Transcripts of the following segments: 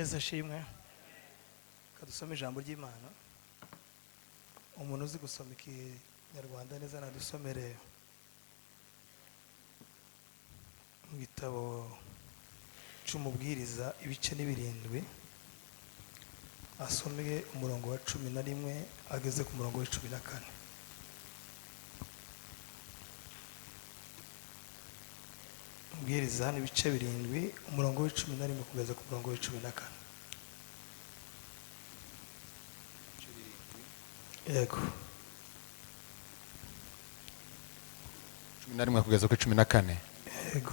Yesu ashimwe. Kadusome ijambo ry'Imana. Umuntu uzi gusoma Ikinyarwanda neza nadusomere mu gitabo cy'umubwiriza ibice n'ibirindwi, asomeye umurongo wa 11 ageze ku murongo wa 14. Umubwiriza n'ibice birindwi, umurongo wa 11 kugeza ku murongo wa 14. Yego. 11 kugeza ku 14. Yego.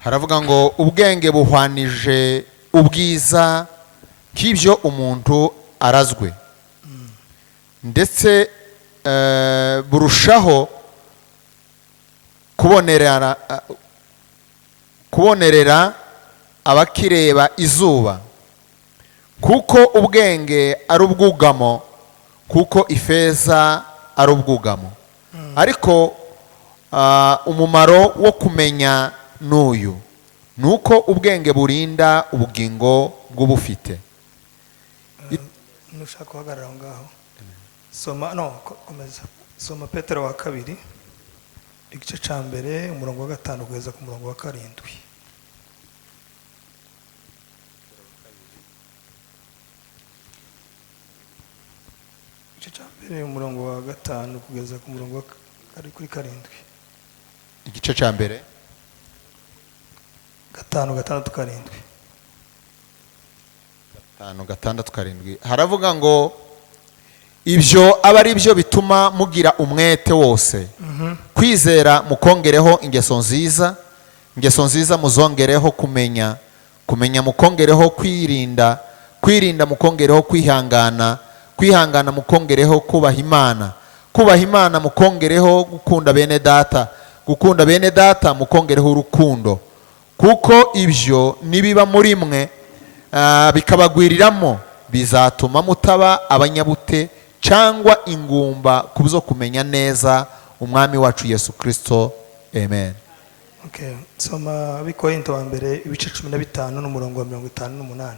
Haravuga ngo ubwenge buhwanije ubwiza k'ibyo umuntu arazwe, ndetse burushaho kubonerera abakireba izuba, kuko ubwenge ari ubwugamo, kuko ifeza ari ubwugamo. Ariko umumaro wo kumenya n'uyu, nuko ubwenge burinda ubugingo bw'ubufite. Nushaka guhagarara aho ngaho. Komeza. Soma Petero wa 2 igice cya mbere umurongo wa 5 kugeza ku murongo wa 7. Igice cya mbere umurongo wa 5 kugeza ku murongo wa 7. Igice cya mbere 5, 6, 7. 5, 6, 7. Haravuga ngo ibyo aba ari byo bituma mugira umwete wose, kwizera mukongereho ingeso nziza, ingeso nziza muzongereho kumenya, kumenya mukongereho kwirinda, kwirinda mukongereho kwihangana, kwihangana mukongereho kubaha Imana, kubaha Imana mukongereho gukunda bene data, gukunda bene data mukongereho urukundo, kuko ibyo nibiba muri mwe bikabagwiriramo bizatuma mutaba abanyabute cyangwa ingumba ku byo kumenya neza umwami wacu Yesu Kristo. Amen. Okay, soma Abikorinto wa mbere ibice 15 n'umurongo wa 58.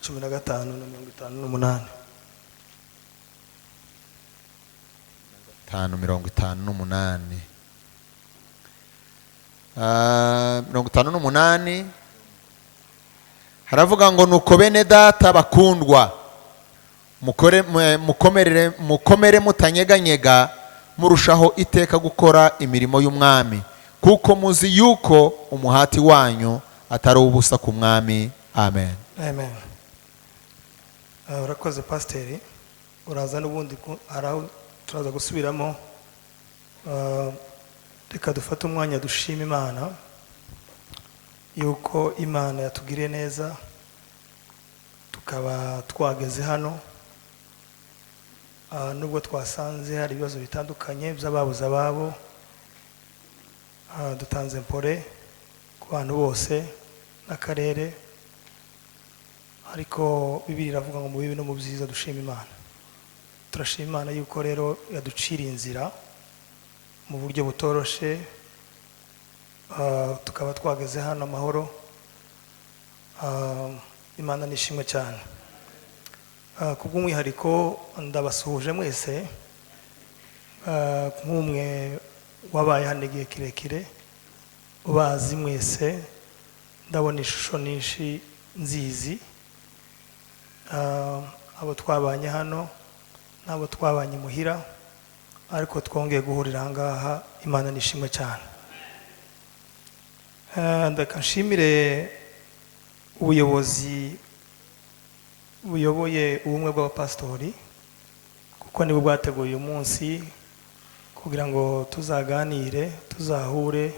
15 na 58. 5:58. 58 haravuga ngo nuko bene data bakundwa, mukomere mutanyeganyega, murushaho iteka gukora imirimo y'umwami, kuko muzi yuko umuhati wanyu atari ubusa ku mwami. Amen. Amen. Urakoze pasiteri. Uraza n'ubundi turaza gusubiramo. Reka dufate umwanya dushima Imana yuko Imana yatugiriye neza tukaba twageze hano, nubwo twasanze hari ibibazo bitandukanye by'ababuze ababo. Dutanze mpore ku bantu bose n'akarere, ariko Bibiliya iravuga ngo mu bibi no mu byiza dushima Imana. Turashima Imana yuko rero yaduciriye inzira mu buryo butoroshe, tukaba twageze hano amahoro. Imana nishimwe cyane. Kubw'umwihariko ndabasuhuje mwese, nk'umwe wabaye hano igihe kirekire, ubazi mwese, ndabona ishusho nyinshi nzizi, abo twabanye hano n'abo twabanye muhira, ariko twongeye guhurira aha ngaha. Imana nishimwe cyane. Ndakashimire ubuyobozi buyoboye ubumwe bw'abapasitori, kuko nibo bwateguye uyu munsi kugira ngo tuzaganire, tuzahure,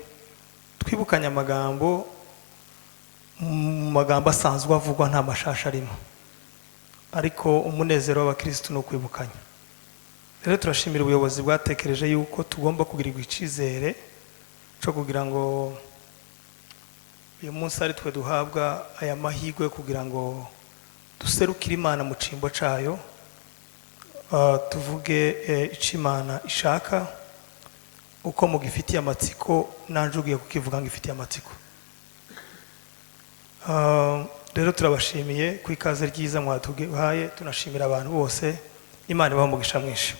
twibukanye amagambo, mu magambo asanzwe avugwa nta mashasha arimo, ariko umunezero w'abakristo ni ukwibukanya. Rero turashimira ubuyobozi bwatekereje yuko tugomba kugirirwa icyizere cyo kugira ngo uyu munsi ari twe duhabwa aya mahirwe kugira ngo duserukire Imana mu cyimbo cyayo, tuvuge icyo Imana ishaka, uko mugifitiye amatsiko nanje ugiye kukivuga ngifitiye amatsiko. Rero turabashimiye ku ikaze ryiza mwatuhaye, tunashimira abantu bose, Imana ibahe umugisha mwinshi.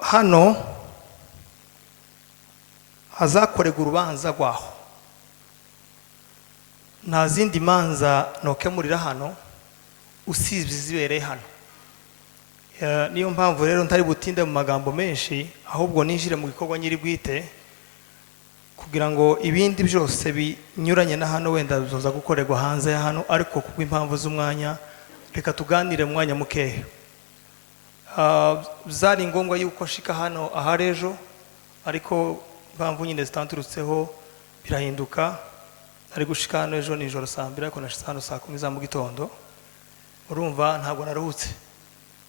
Hano hazakorerwa urubanza rwaho, nta zindi manza nokemurira hano usibye zibereye hano. Niyo mpamvu rero ntari butinde mu magambo menshi, ahubwo ninjire mu gikorwa nyiri bwite, kugira ngo ibindi byose binyuranye na hano wenda bizoza gukorerwa hanze ya hano, ariko kubwo impamvu z'umwanya reka tuganire mu mwanya mukeya. Zari ngombwa yuko shika hano ahari ejo, ariko impamvu nyine zitanturutseho birahinduka. Ari gushika hano ejo nijoro saa 2, ariko nashitse hano saa 10 za mu gitondo. Urumva ntabwo naruhutse,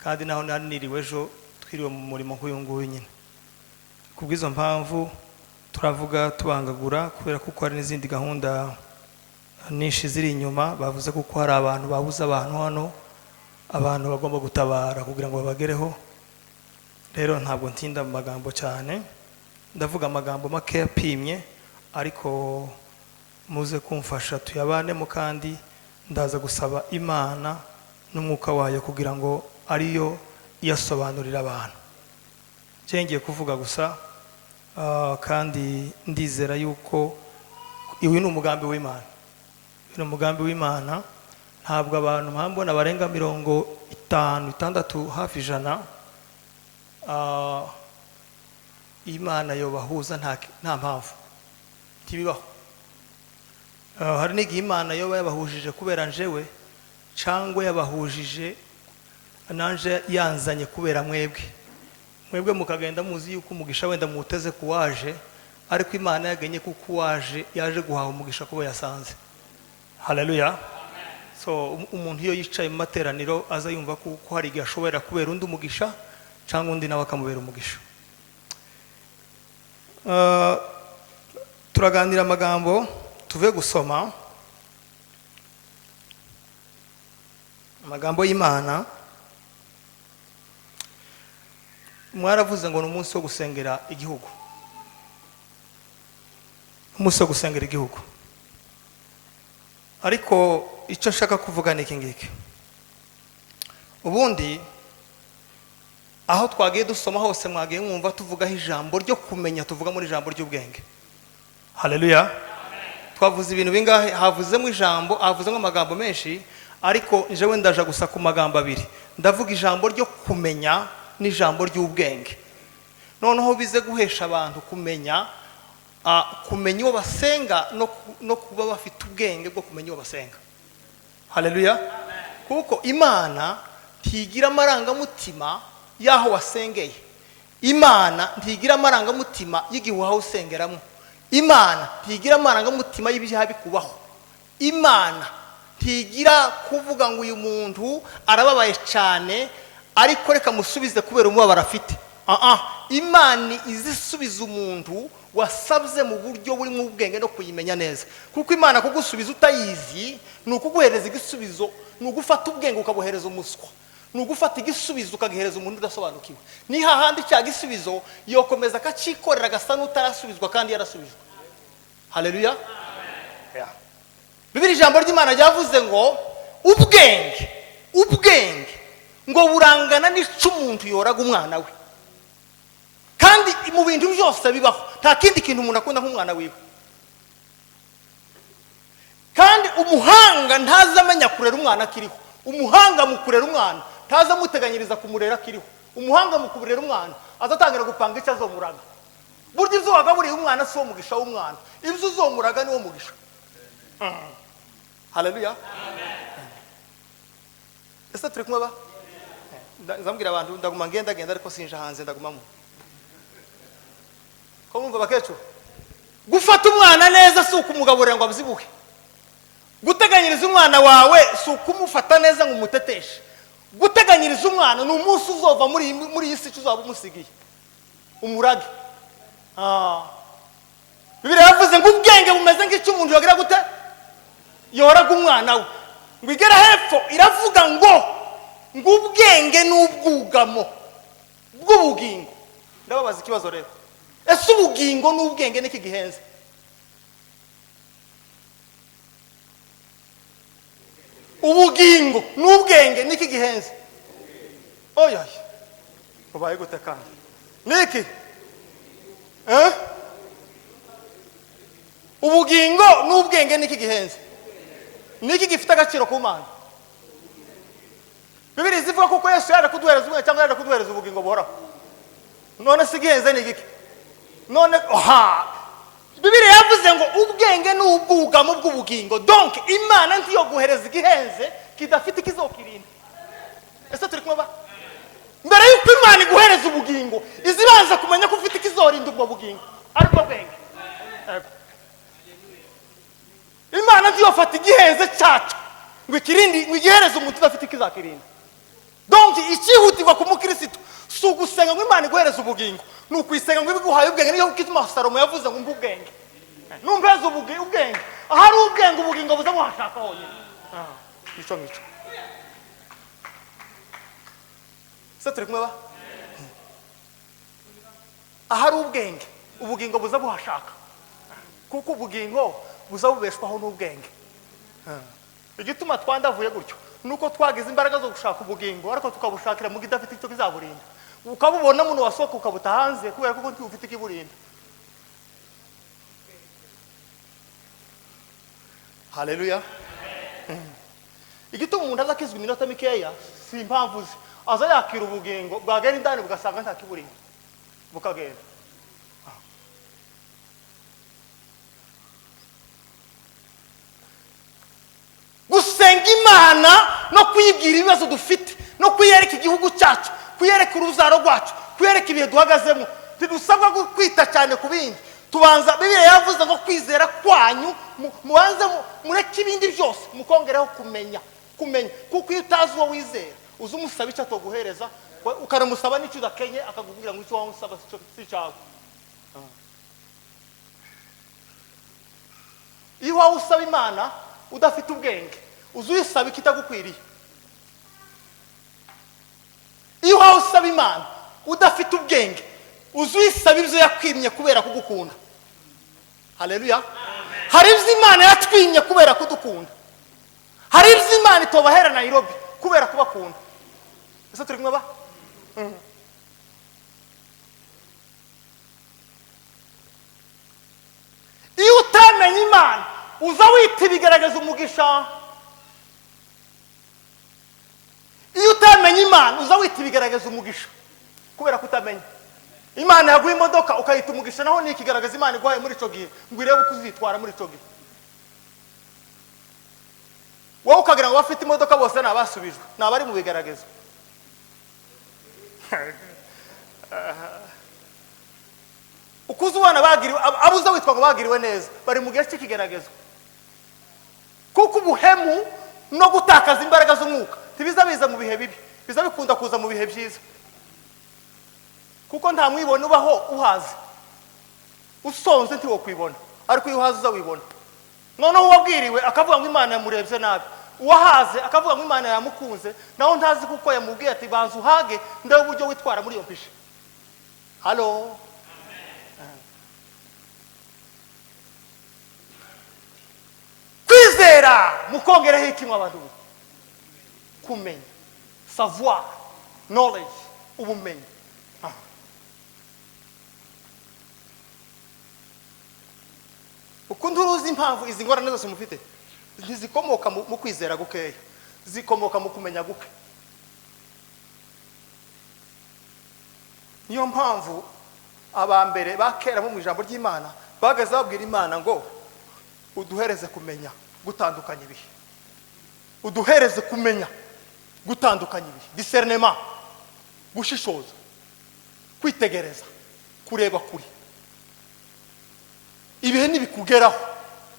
kandi naho niriwe ejo twiriwe mu murimo nk'uyu nguyu nyine. Kubw'izo mpamvu turavuga tubangagura, kubera kuko hari n'izindi gahunda nyinshi ziri inyuma. Bavuze kuko hari abantu babuze abantu hano, abantu bagomba gutabara kugira ngo babagereho. Rero ntabwo ntinda mu magambo cyane, ndavuga amagambo make yapimye, ariko muze kumfasha tuyabanemo, kandi ndaza gusaba Imana n'umwuka wayo kugira ngo ariyo yasobanurira abantu. Ngiye kuvuga gusa, kandi ndizera yuko iwi ni umugambi w'Imana. Ni umugambi w'Imana. Ntabwo abantu mpambona barenga 50, 60, hafi 100 Imana yo bahuza nta mpamvu tibibaho. Hari n'igihe Imana yo yabahujije kubera njewe, cyangwa yabahujije nanje yanzanye kubera mwebwe mukagenda muzi yuko umugisha wenda muteze kuwaje, ariko Imana yagenye kuko waje yaje guhaha umugisha kubo yasanze. Haleluya. So umuntu iyo yicaye mu materaniro aza yumva kuko hari igihe ashobora kubera undi umugisha, cyangwa undi nawe akamubera umugisha. Turaganira amagambo tuve gusoma amagambo y'Imana. Mwaravuze ngo ni umunsi wo gusengera igihugu, umunsi wo gusengera igihugu. Ariko icyo nshaka kuvuga ni iki ngiki. Ubundi aho twagiye dusoma hose mwagiye mwumva tuvugaho ijambo ryo kumenya, tuvuga muri ijambo ry'ubwenge. Haleluya. Twavuze ibintu bingahe? Havuzemo ijambo, havuzemo amagambo menshi, ariko jewe ndaje gusa ku magambo abiri. Ndavuga ijambo ryo kumenya n'ijambo ry'ubwenge. Noneho bize guhesha abantu kumenya, kumenya uwo basenga no kuba bafite ubwenge bwo kumenya uwo basenga. Haleluya. Kuko Imana ntigira amarangamutima yaho wasengeye. Imana ntigira amarangamutima y'igihe waho usengeramo. Imana ntigira amarangamutima y'ibyaha bikubaho. Imana ntigira kuvuga ngo uyu muntu arababaye cyane, ariko reka musubize kubera umubabaro afite. Imana izisubiza umuntu wasabye mu buryo buri mu bwenge no kuyimenya neza. Kuko Imana kugusubiza utayizi ni ukuguhereza igisubizo, ni ugufata ubwenge ukabuhereza umuswa, ni ugufata igisubizo ukagihereza umuntu udasobanukiwe. Ni hahandi cya gisubizo yokomeza akacikorera agasa n'utarasubizwa kandi yarasubijwe. Haleluya. Amen. Bibiri ijambo ry'Imana ryavuze ngo ubwenge ngo burangana n'ico umuntu yoraga umwana we. Kandi mu bintu byose bibaho nta kindi kintu umuntu akunda nk'umwana wiwe. Kandi umuhanga ntazamenya kurera umwana akiriho. Umuhanga mu kurera umwana ntazamuteganyiriza kumurera akiriho. Umuhanga mu kurera umwana azatangira gupanga icyo azomuraga. Burya ibyo wagaburiye umwana si wo mugisha w'umwana, ibyo uzomuraga ni wo mugisha. Haleluya. Ese turi kumwe ba? Nzambwira abantu ndaguma ngenda ariko sinja hanze ndagumamo. Ko mumva bakecu? Gufata umwana neza si ukumugaburira ngo abyibuhe. Guteganyiriza umwana wawe si ukumufata neza ngo umuteteshe. Guteganyiriza umwana ni umunsi uzova muri iyi si uzaba umusigiye umurage. Bibiliya yavuze ngo ubwenge bumeze nk'icyo umuntu yogira gute yoraga umwana we. Ngigera hepfo iravuga ngo ubwenge n'ubwugamo bw'ubugingo. ndababaza ikibazo rero, ese ubugingo n'ubwenge niki gihenze? Ubugingo n'ubwenge niki gihenze? Oya, ubaye gute kandi niki? Ubugingo n'ubwenge niki gihenze? Niki gifite agaciro ku Mana? Bibiri zivuga kuko Yesu yaje kuduhereza ubwenge cyangwa yaje kuduhereza ubugingo buhoraho. None si gihenze ni giki? None Bibiri yavuze ngo ubwenge n'ubwugamo bw'ubugingo. Donc Imana ntiyo guhereza igihenze kidafite ikizokirinda. Ese turi kumwe ba? Mbere y'uko Imana iguhereza ubugingo, izibanza kumenya ko ufite ikizorinda ubwo bugingo. Ariko bwenge. Imana ntiyo fata igihenze cyacu ngo ikirindi ngo igihereze umuntu udafite ikizakirinda. Donc ikihutirwa ku mukristo si ugusenga ngo Imana iguhereze ubugingo, ni ukwisenga ngo ibiguhaye ubwenge. Niyo kituma Salomo yavuze ngo ubwenge numbeze ubwenge, ahari ubwenge ubugingo buza muhashaka honyine. Nico se turi kumwe ba? Ahari ubwenge ubugingo buza buhashaka, kuko ubugingo buza bubeshwaho n'ubwenge. Igituma twandavuye gutyo nuko twagize imbaraga zo gushaka ubugingo, ariko tukabushakira mu gidafite icyo kizaburinda. Ukabubona muno wasohoka ukabuta hanze kubera ko ufite ikiburinda. Haleluya. Igituma umuntu azakizwa iminota mikeya si impamvu ze, aza yakira ubugingo bwagera indani bugasanga nta kiburinda bukagenda. Gusenga Imana no kuyibwira ibibazo dufite, no kuyereka igihugu cyacu, kuyereka uruzaro rwacu, kuyereka ibihe duhagazemo, tidusabwa kwita cyane ku bindi. Tubanza Bibiliya yavuze ngo kwizera kwanyu mubanze mureke ibindi byose mukongereho kumenya. Kuko iyo utazi uwo wizera uzi umusaba icyo atoguhereza, ukaramusaba n'icyo udakenye akakubwira ngo icyo wamusaba si cyawe. Iyo wawe usaba Imana udafite ubwenge uzi uyisaba ikitagukwiriye. Iyo wawe usaba Imana udafite ubwenge uzi uyisaba ibyo yakwimye kubera kugukunda. Haleluya. Hari ibyo Imana yatwimye kubera kudukunda, hari ibyo Imana itobahera Nairobi kubera kubakunda. Ese turi kumwe ba? Iyo utamenye Imana uza wita ibigaragaza umugisha. Iyo utamenye Imana uza wita ibigaragaza umugisha kubera kutamenya. Imana yaguha imodoka ukayita umugisha, naho ni ikigaragaza Imana iguhaye muri ico gihe ngo irebe uko uzitwara muri ico gihe. Wowe ukagira ngo bafite imodoka bose nabasubijwe, nabari mu bigaragaza. Ukuzi ubana bagiriwe abuza witwa ngo bagiriwe neza, bari mu gihe cy'ikigaragaza. Kuko ubuhemu no gutakaza imbaraga z'umwuka tibiza biza mu bihe bibi, biza bikunda kuza mu bihe byiza. Kuko nta mwibone ubaho uhaze, usonze ntiwo kwibona, ariko iyo uhaze uza wibona. Noneho uwabwiriwe akavuga ngo Imana yamurebye nabi, uwahaze akavuga ngo Imana yamukunze, naho ntazi kuko yamubwiye ati banza uhage ndawe uburyo witwara muri iyo mpishe. Halo. Kwizera mukongereho ikimwe abantu, kumenya, savoir, knowledge, ubumenyi. Ukundi uruzi impamvu izi ngorane zose mufite ntizikomoka mu kwizera gukeya, zikomoka mu kumenya guke. Niyo mpamvu abambere bakera mu ijambo ry'Imana bagaze babwira Imana ngo uduhereze kumenya gutandukanya ibihe, uduhereze kumenya gutandukanya ibihe, discernement, gushishoza, kwitegereza, kureba kuri. Ibihe nibikugeraho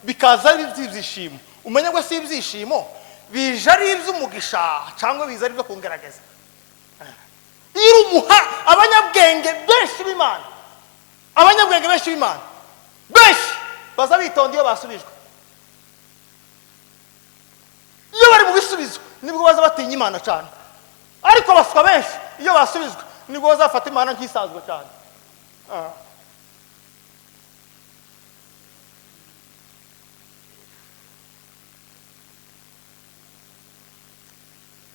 bikaza ari ibyishimo, umenya ngo si ibyishimo bije ari iby'umugisha cyangwa biza ari byo kungerageza. Irumuha abanyabwenge benshi b'Imana, abanyabwenge benshi b'Imana benshi baza bitonda iyo basubijwe. Iyo bari mu bisubizo nibwo baza batinya Imana cyane, ariko baswa benshi iyo basubizwe nibwo bazafata Imana nk'isanzwe cyane.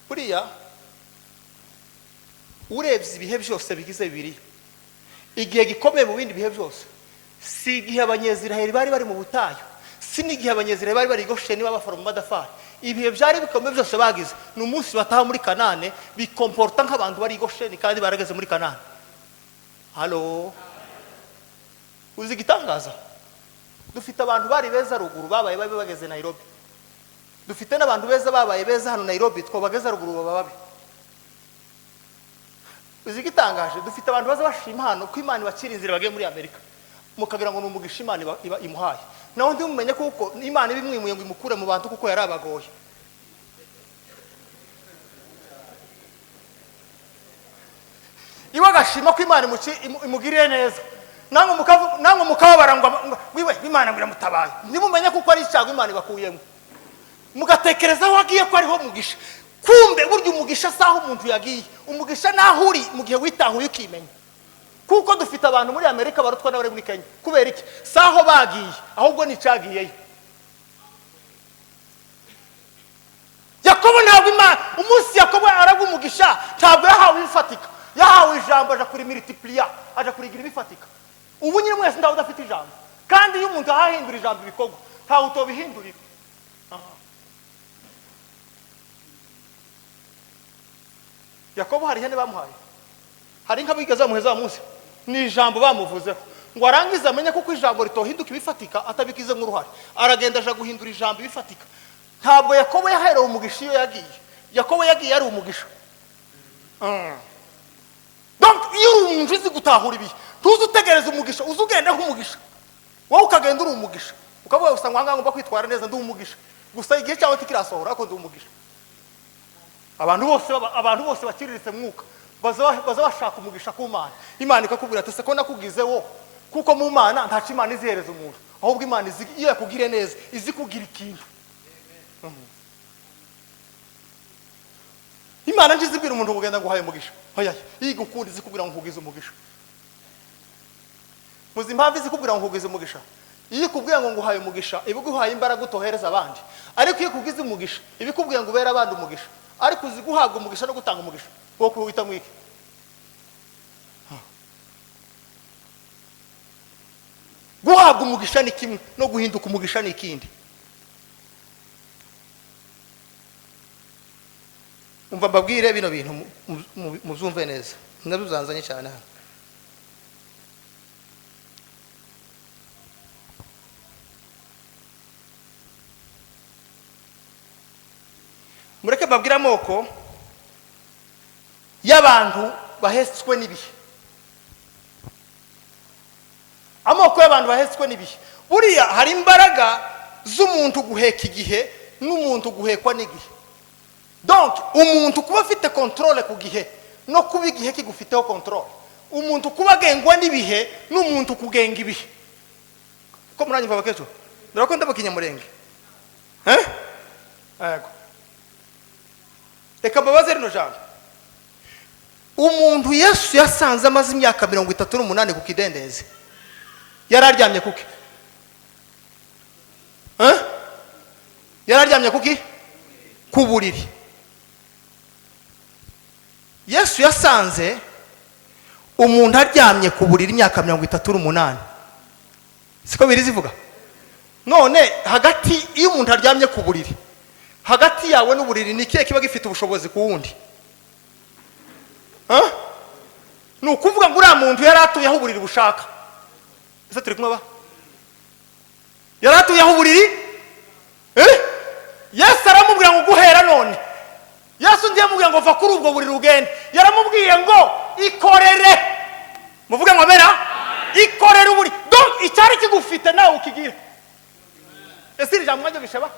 buriya urebye ibihe byose bigize bibiri, igihe gikomeye mu bindi bihe byose si igihe abanyeziraheli bari bari mu butayu, si n'igihe abanyeziraheli bari bari i Gosheni babafara mu madafari. Ibihe byari bikomeye byose bagize ni umunsi bataha muri Kanane, bikomporta nk'abantu bari i Gosheni kandi barageze muri Kanane. Halo, uzi igitangaza? Dufite abantu bari beza ruguru babaye babi bageze Nairobi. Dufite n'abantu beza babaye beza hano Nairobi twabageza ruguru baba babi. Uzi igitangaje? Dufite abantu baza bashima hano ko Imana ibakira inzira bagiye muri Amerika, mukagira ngo n'umugisha Imana imuhaye. Naho ndi mumenye kuko Imana ibimwimuye ngo imukure mu bantu kuko yarabagoye. Iwa gashima ko Imana imugiriye neza, nango mukababara ngo wiwe Imana ngo iramutabaye. Ndi mumenye kuko ari icyago Imana ibakuyemo, mugatekereza wagiye ko ariho mugisha. Kumbe burya umugisha saho umuntu yagiye, umugisha naho uri mu gihe witahuye ukimenya. Kuko dufite abantu muri Amerika barutwa n'abari muri Kenya. Kubera iki? Saho bagiye ahubwo ni cagiyeyo. Yakobo ntabwo Imana umunsi Yakobo aragwa umugisha ntabwo yahawe ifatika, yahawe ijambo aja kuri multiplier, aja kurigira ibifatika. Ubu nyine mwese ndaho udafite ijambo, kandi iyo umuntu ahahindura ijambo ibikorwa ntawe utobihindurira. Yakobo hari ihene bamuhaye, hari inka bigeze bamuheza munsi, ni ijambo bamuvuzeho ngo arangize amenye kuko ijambo ritohinduka ibifatika atabikize nk'uruhare, aragenda aja guhindura ijambo ibifatika. Ntabwo Yakobo yaherewe umugisha iyo yagiye, Yakobo yagiye ari umugisha. Donc iyo uri umuntu uzi gutahura ibihe, tuzi utegereza umugisha, uzi ugenda nk'umugisha, wowe ukagenda uri umugisha, ukavuga gusa ngo ahangaha ngomba kwitwara neza ndi umugisha, gusa igihe cyawe kikirasohora ariko ndi umugisha. Abantu bose bakiriritse mwuka baza bashaka umugisha ku Mana. Imana ikakubwira ati se ko nakugizeho, kuko mu Mana nta Imana izihereza umuntu, ahubwo Imana iyo yakugire neza izi kugira ikintu. Imana ngize ibwira umuntu kugenda ngo uhaye umugisha, hoya igukunda izi kubwira ngo ugize umugisha. Muzi impamvu izi kubwira ngo ugize umugisha? Iyo ikubwira ngo uhaye umugisha ibiguhaye imbaraga utohereza abandi, ariko iyo kugize umugisha ibikubwira ngo ubere abandi umugisha, ariko uzi guhabwa umugisha no gutanga umugisha wo kuwita mwiki. Guhabwa umugisha ni kimwe no guhinduka umugisha ni ikindi. Umva mbabwire bino bintu muzumve neza, nabuzanzanye cyane hano. Mureke babwira amoko y'abantu bahetswe n'ibihe. Amoko y'abantu bahetswe n'ibihe. Buriya hari imbaraga z'umuntu guheka igihe n'umuntu guhekwa n'igihe. Donc umuntu kuba afite controle ku gihe no kuba igihe kigufiteho controle. Umuntu kuba agengwa n'ibihe n'umuntu kugenga ibihe. Ko muranyumva bakejo? Ndarakunda bakinyamurenge. Yego. Reka mbabaze rino jambo. Umuntu Yesu yasanze amaze imyaka 38 ku kidendezi, yararyamye kuki? Yararyamye kuki? Ku buriri. Yesu yasanze umuntu aryamye ku buriri imyaka 38. Siko biri zivuga? None hagati iyo umuntu aryamye ku buriri, hagati yawe n'uburiri ni kiye kiba gifite ubushobozi ku wundi? Ni ukuvuga ngo uriya muntu yaratuyeho uburiri bushaka. Ese turi kumwe ba? Yaratuyeho uburiri? Yesu aramubwira ngo guhera none. Yesu ndiye mubwira ngo va kuri ubwo buriri ugende. Yaramubwiye ngo ikorere. Muvuga ngo bera? Ikorere uburiri. Donc icyari kigufite nawe ukigira. Ese iri jambo mwajye bishaba?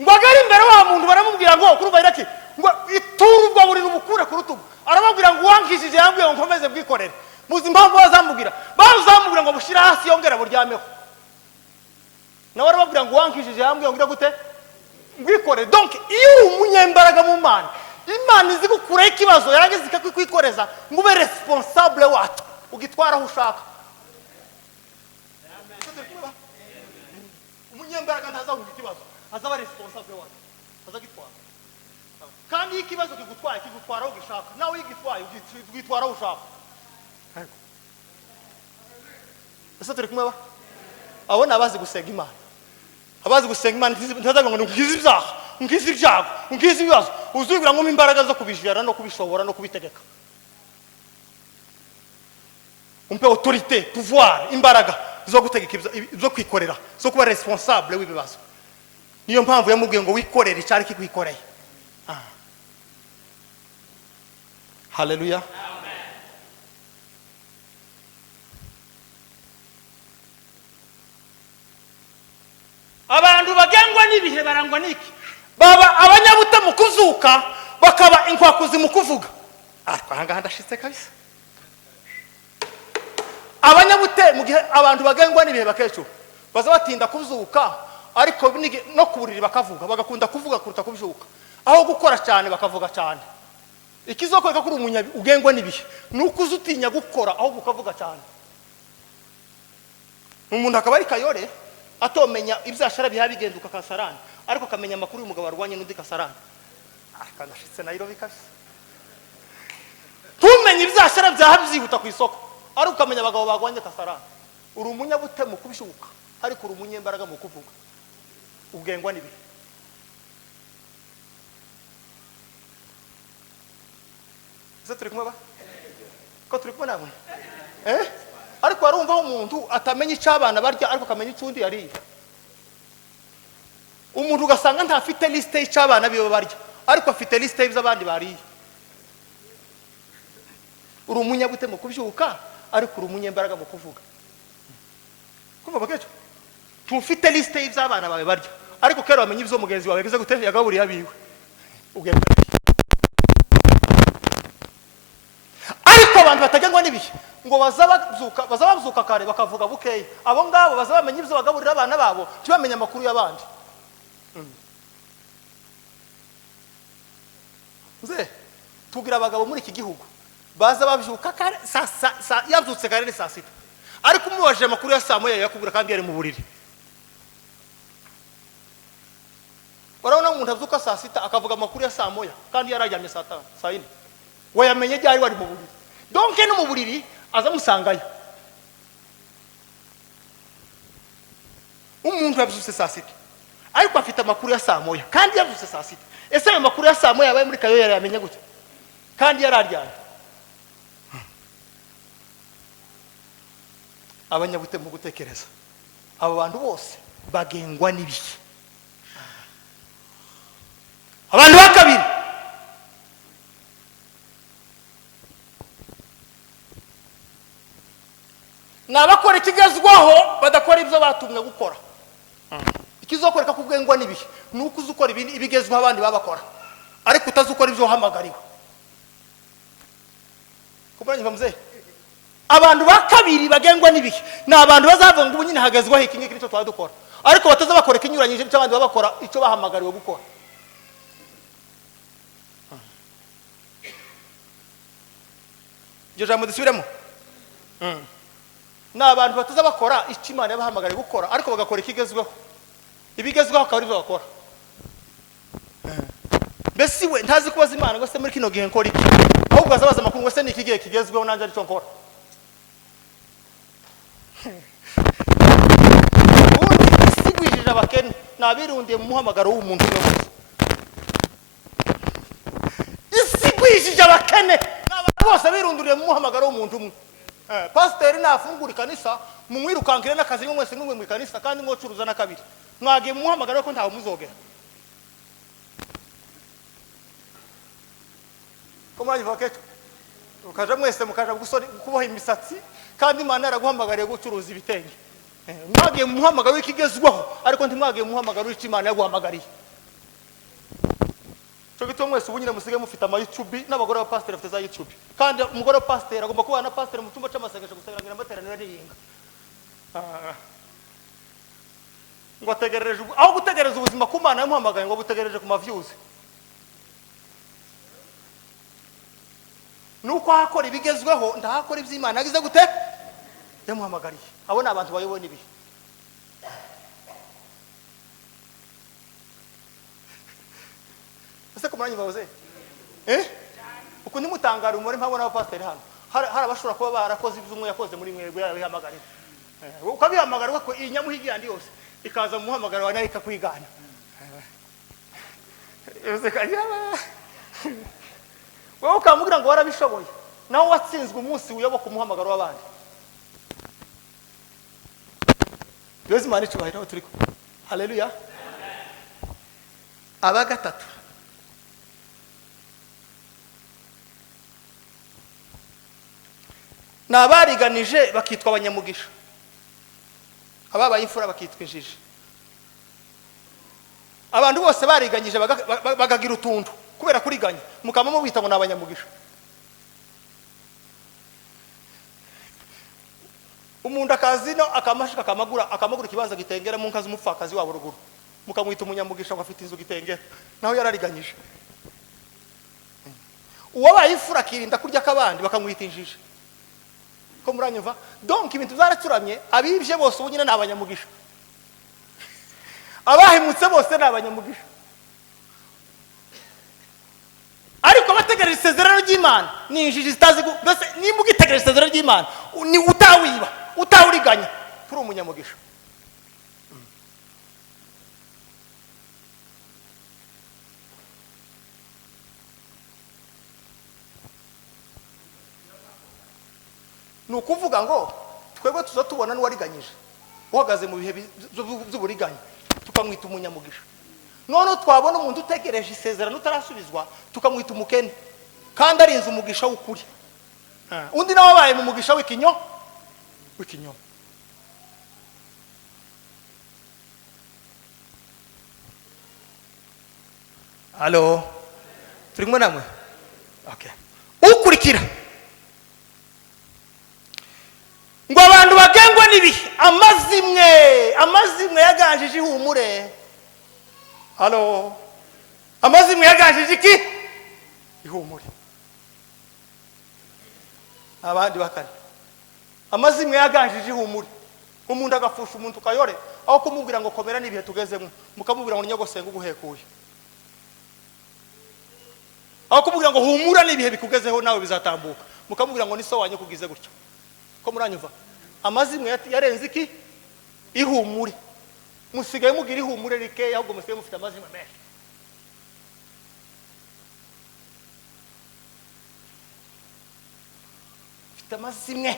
Ngo agari imbere wa muntu baramubwira ngo kuruva iraki ngo itura ubwo buriri ubukure ku rutugu. Arababwira ngo wankishije yambwiye ngo nkomeze bwikorere. Muzi impamvu bazamubwira ngo bushira hasi yongera buryameho. Nawe arababwira ngo wankishije yambwiye ngo gute bwikorere. Donc iyo umunyembaraga mu Mana, Imana izi gukuraho ikibazo yarageze ikakwikoreza ngo ube responsable wacu. ugitwara aho ushaka. Umunyembaraga ntazahunga ikibazo, azaba responsible wawe, azagitwara. Kandi ikibazo kigutwara aho gishaka, nawe igitwaye ugitwara aho ushaka. Ese turi kumwe ba? Abo nabazi gusenga Imana. Abazi gusenga Imana ntazavuga ngo ngize ibyaha, ngize ibyago, ngize ibibazo. Uzubira ngo imbaraga zo kubijira no kubishobora no kubitegeka. Umpe autorité, pouvoir, imbaraga zo gutegeka zo kwikorera, zo kuba responsable w'ibibazo. Niyo mpamvu yamubwiye ngo wikorere icyari kikwikoreye. Hallelujah. Amen. Abantu bagengwa n'ibihe barangwa niki? Baba abanyabute mu kuzuka, bakaba inkwakuzi mu kuvuga. Kwanga ndashitse kabisa. Abanyabute mu gihe abantu bagengwa n'ibihe bakecu, baza batinda kuzuka, ariko no kuburiri bakavuga, bagakunda kuvuga kuruta kubyuka. Aho gukora cyane bakavuga cyane. Ikizokoreka kuri umunya ugengwa n'ibihe, nuko uzutinya gukora aho ukavuga cyane. Umuntu akaba ari kayore atomenya ibyashara bihabigenduka kasarani, ariko kamenya makuru y'umugabo warwanye n'undi kasarani. Akandashitse nairo bikabisa. Tumenye ibyashara byahabyihuta ku isoko, ariko kamenya abagabo bagwanye kasarani. Uri umunyabute mu kubishuka, ariko uri umunyembaraga mu kuvuga. Ugengwa n'ibihe. Turi kumwe ba? Ko turi kumwe namwe? Ariko warumva umuntu atamenya icabana barya ariko kamenya icundi yari. Umuntu ugasanga ntafite liste y'icabana biyo barya ariko afite liste y'abandi bari. Uri umunyabute mu kubyuka ariko uri umunyembaraga mu kuvuga. Kumva bakecho? Tufite liste y'abana bawe barya ariko kero bamenye ibyo mugenzi wawe geze gute yagaburiye abiwe. Ugenda abantu batagengwa n'ibihe ngo bazabazuka kare bakavuga bukeye. Abo ngabo bazabamenya ibyo bagaburira abana babo, kibamenya amakuru y'abandi. Nze tugira abagabo muri iki gihugu baza babyuka kare yabyutse kare ni saa sita, ariko umubaje amakuru ya saa moya yakubwira kandi yari mu buriri. Urabona umuntu abyuka saa sita akavuga amakuru ya saa moya kandi yarajyamye saa tanu saa yine, wayamenye ryari wari mu buriri. Donc no mu buriri azamusangayo. Umuntu yabyutse saa sita ariko afite amakuru ya saa moya kandi yabyutse saa sita. Ese ayo makuru ya saa moya yabaye muri kayo yamenye gute kandi yararyanye? Abanyabute mu gutekereza, abo bantu bose bagengwa n'ibihe. Abantu bakabiri nabakora ikigezwaho badakora ibyo batumwe gukora. Ikizokoreka kugengwa n'ibihe nuko uzukora ibigezweho abandi babakora ariko utazukora ibyo hamagariwe. Kumuranye bamze abantu bakabiri bagengwa n'ibihe na abantu bazavuga ngo ubunyine hagezwaho iki ngiki cyo twadukora ariko batazabakora ikinyuranyije cyo abandi babakora icyo bahamagariwe gukora. Je jambo disubiremo. Na abantu batazabakora icyo Imana yabahamagariye gukora ariko bagakora ikigezweho. Ibigezweho akaba ari byo bakora. Mbese we ntazi kubaza Imana ngo se muri kino gihe nkora iki, ahubwo azabaza amakuru ngo se ni ikigihe kigezweho nanjye ari cyo nkora. Ubundi sigwijije abakene nabirundiye mu muhamagaro w'umuntu wese. Isigwijije abakene n'abantu bose birunduriye mu muhamagaro w'umuntu umwe. Pastor nafungura kanisa mumwirukankire n'akazi mwese n'umwe mu kanisa kandi mwocuruza na kabiri. Mwagiye mu muhamagaro ko ntawe muzogera. Komanye vaketo. Ukaja mwese mukaja gusori kuboha imisatsi kandi Imana yaraguhamagariye gucuruza ibitenge. Mwagiye mu muhamagaro w'ikigezweho ariko ntimwagiye mu muhamagaro w'Imana yaguhamagariye. Cyo gito mwese ubunyine musige mufite ama YouTube n'abagore ba pastor bafite za YouTube. Kandi umugore wa pastor agomba kuba na pastor mu cyumba cy'amasengesho gusenganira amateraniro y'inga. Ngo ategereje aho gutegereza ubuzima ku Mana yamuhamagaye ngo butegereje ku ma views. Nuko kwakora ibigezweho ndahakora iby'Imana yagize gute yamuhamagariye. Abo ni abantu bayoboye n'ibihe. Ese ko muranyumva baze uko nimutangara umuri mpabona abapasiteri hano hari abashobora kuba barakoze iby'umwe yakoze muri mwebwe yarabihamagariye. Ukabihamagara ko inyamuhigi yandi yose ikaza mu muhamagaro wa nayo ikakwigana. Wowe ukamubwira ngo warabishoboye nawe watsinzwe umunsi uyoboka umuhamagaro w'abandi. Yesu mani cyubahiro turiko. Haleluya. Aba gatatu nabariganije bakitwa abanyamugisha. Ababaye imfura bakitwa injiji. Abantu bose bariganyije bagagira utuntu kubera kuriganya mukama mu bita ngo nabanyamugisha. Umuntu akazino akamashika akamagura kibanza gitengera mu nkazi umupfakazi wabo ruguru mukamwita umunyamugisha ngo afite inzu gitengera naho yarariganyije. Uwabaye imfura kirinda kurya kabandi bakamwita injiji. Ko muranyumva? Donc ibintu byaracuramye abibye bose ubunyine nabanyamugisha. Abahimutse bose nabanyamugisha. Ariko bategereje isezerano ry'Imana ni injiji zitazi mbese nimba ugitegereje isezerano ry'Imana ni utawiba utawuriganya kuri umunyamugisha. Nukuvuga ngo twebwe tuzatubona n'uwariganyije uhagaze mu bihe by'uburiganya tukamwita umunyamugisha. None twabona umuntu utegereje isezerano utarasubizwa tukamwita umukene kandi arinze umugisha w'ukuri. Undi nawe abaye mu mugisha w'ikinyo. Halo. Turimo namwe? Okay. Ukurikira ngo abantu bagengwa n'ibihe amazimwe yaganjije ihumure. Halo. Amazimwe yaganjije iki? Ihumure. Abandi bakane amazimwe yaganjije ihumure. Umuntu agafusha umuntu kayore aho kumubwira ngo komera n'ibihe tugezemo mukamubwira ngo nyogosenga uguhekuye. Aho kumubwira ngo humura n'ibihe bikugezeho nawe bizatambuka mukamubwira ngo niso wanye kugize gutyo. Ko muranyumva? Amazimwe yarenze iki? Ihumure. Musigaye mugira ihumure rike ahubwo musigaye mufite amazimwe menshi. Mufite amazimwe.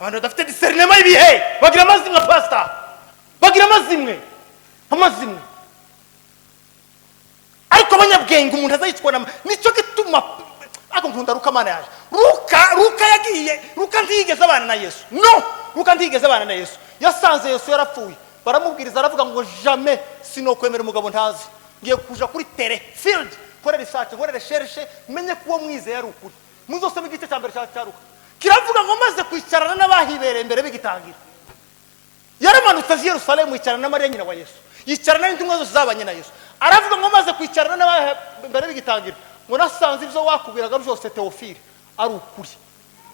Abantu badafite discernement y'ibihe bagira amazimwe pastor. Bagira amazimwe. Ariko abanyabwenge umuntu azayitwa nicyo gituma ako nkunda Luka mana yaje. Luka yagiye Luka ntigeze abana na Yesu. No, Luka ntigeze abana na Yesu. Yasanze Yesu yarapfuye. Baramubwiriza aravuga ngo jamais sinokwemera umugabo ntazi. Ngiye kuja kuri terrain field kore research kore recherche menye kuwo mwize yari ukuri. Muzosoma igice cyambere cya Luka. Kiravuga ngo maze kwicarana n'abahibereye mbere bigitangira. Yaramanutse azi Yerusalemu yicarana na Mariya nyina wa Yesu. Yicarana n'intumwa zose zabanye na Yesu. Aravuga ngo maze kwicarana n'abambere bigitangira. Ngo nasanze ibyo wakubwiraga byose Teofile ari ukuri.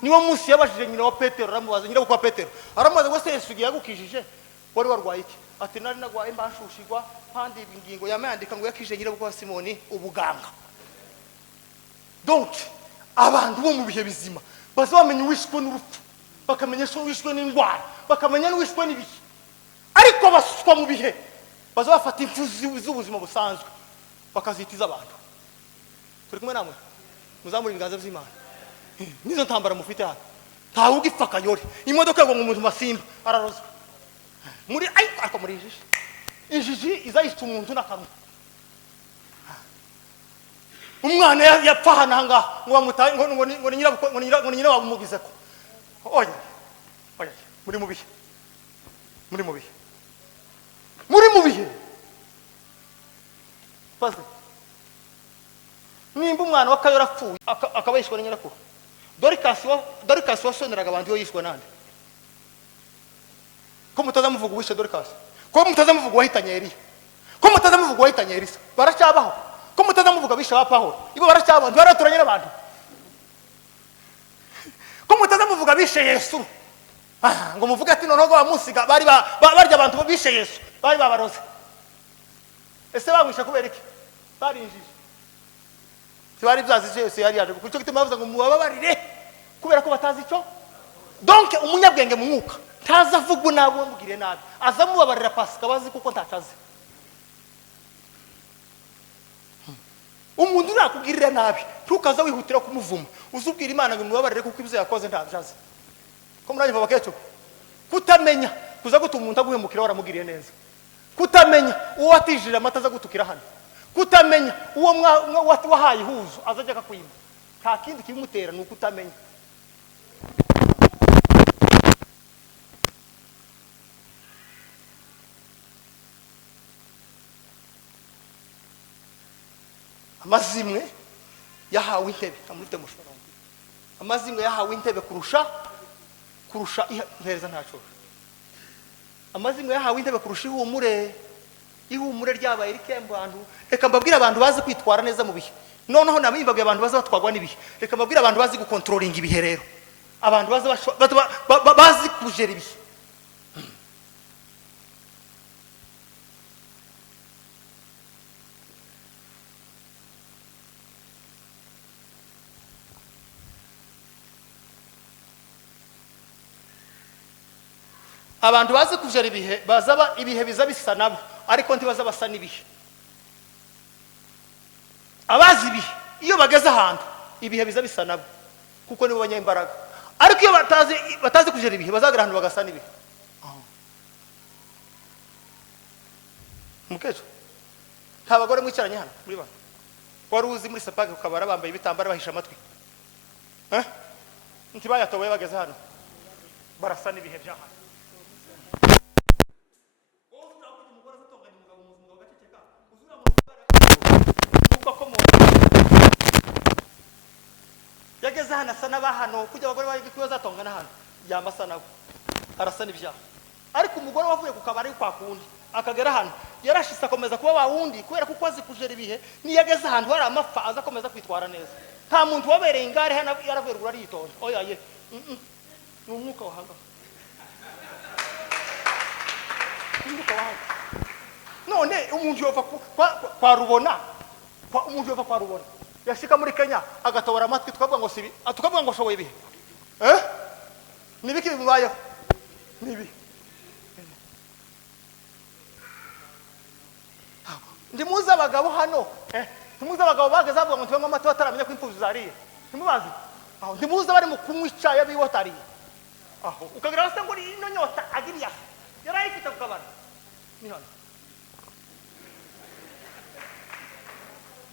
Niwo munsi yabashije nyina wa Petero aramubaza nyina kwa Petero. Aramubaza ngo se Yesu yagukijije wari warwaye iki? Ati nari nagwaye mbashushirwa kandi ingingo yamandika ngo yakije nyina kwa Simoni ubuganga. Donc abantu bo mu bihe bizima bazamenya wishwe n'urupfu bakamenya so wishwe n'indwara bakamenya n'uwishwe n'ibihe. Ariko basukwa mu bihe bazafata imfuzi z'ubuzima busanzwe bakazitiza abantu. Turi kumwe namwe muzamura ibiganza by'Imana. Nizo ntambara mufite hano ntawe ugipfa kayore imodoka ngo umuntu masimba ararozwa muri ariko muri injiji izayitsa umuntu n'akanwa. Umwana yapfa hanga ngo bamutaye ngo nyina bamugize ko. Oya muri mu bihe Paze nimba umwana wa Kayora apfuye akabayishwa na nyirakuru. Dorcas wasoneraga abantu yo yishwe nande. Ko mutazamuvuga uwishe Dorcas. Ko mutazamuvuga wahitanye Eliya. Ko mutazamuvuga wahitanye Elisa. Baracyabaho. ko mutazamuvuga bishe ba Pawulo ibo baracyabandi baraturanye n'abantu ko mutazamuvuga bishe Yesu ngo muvuge ati noneho bamusiga bari barya abantu bishe Yesu bari babaroze ese bamwisha kubera iki barinjije tibari byazi Yesu yari yaje kuko gituma bavuga ngo mubabarire kubera ko batazi icyo donc umunyabwenge mu mwuka ntaza vuga nabo mugire nabi azamubabarira Pasika bazi kuko ntatazi umuntu nakugirira nabi tukaza wihutira kumuvuma uzubwira Imana ngo mubabarire kuko ibyo yakoze ntabyazi ko muranyumva bakecho kutamenya kuza gutuma umuntu aguhemukira waramugiriye neza kutamenya uwo watijira amata aza gutukira hano kutamenya uwo wahaye ihuzo azajya akakwima nta kindi kimutera ni ukutamenya amazimwe yahawe intebe amurite mushobora amazimwe yahawe intebe kurusha ntereza ntaco amazimwe yahawe intebe kurusha ihumure ryabaye rikemba abantu reka mbabwira abantu bazi kwitwara neza mu bihe noneho nabimbaga abantu bazi batwagwa n'ibihe reka mbabwira abantu bazi gukontrolinga ibihe rero abantu bazi kujera ibihe abantu bazi kujera ibihe bazaba ibihe biza bisa nabo ariko ntibaza basa n'ibihe abazi ibihe iyo bageze ahantu ibihe biza bisa nabo kuko nibo banyembaraga ariko iyo batazi kujera ibihe bazagira ahantu bagasa n'ibihe mukejo nta bagore mwicaranye hano muri bano wari uzi muri sapake ukabara bambaye ibitambara bahisha amatwi ntibayatoboye bageze hano barasa n'ibihe by'ahantu yageze hano asa n'abahano kujya abagore bagikuye bazatongana hano yamasa nabo arasa n'ibyaha ariko umugore wavuye ku kabari kwa kundi akagera hano yarashise akomeza kuba wawundi kubera kuko azi kujera ibihe niyageze ahantu hari amapfa aza akomeza kwitwara neza nta muntu wabereye ingare hano yaravuye rugura aritonda oya ye ni umwuka wahanga none umuntu yova kwa rubona umuntu yova kwa rubona yashika muri Kenya agatobora amatwi tukavuga ngo sibi tukavuga ngo shoboye ibihe nibiki bibayeho nibi ndimuza abagabo hano ndimuza abagabo bageze avuga ngo twenga amata bataramenya ko imfuzu zariye ndimubazi aho ndimuza bari mu kumwica yabiwotariye aho ukagira basa ngo ino nyota agiriya yarayifite kukabana ni hano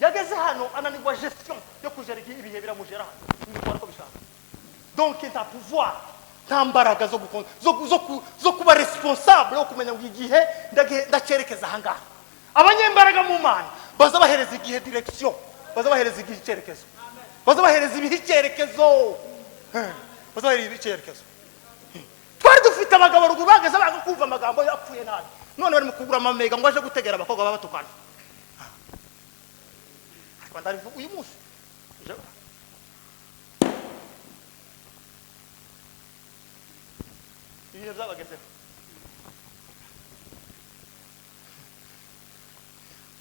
yageze hano ananirwa gestion yo kujera ibihe biramujera hano ndikora ko bishaka donc nta pouvoir nta mbaraga zo kuba responsable yo kumenya ngo igihe ndacerekeza ahangaha abanyembaraga mu mana baza bahereza igihe direction baza bahereza igihe icyerekezo baza bahereza ibihe icyerekezo baza bahereza icyerekezo twari dufite abagabo ruguru bageze banga kumva amagambo yapfuye nabi none bari mu kugura amamega ngo aje gutegera abakobwa babatukana kwandari uyu munsi ibihe byabagezeho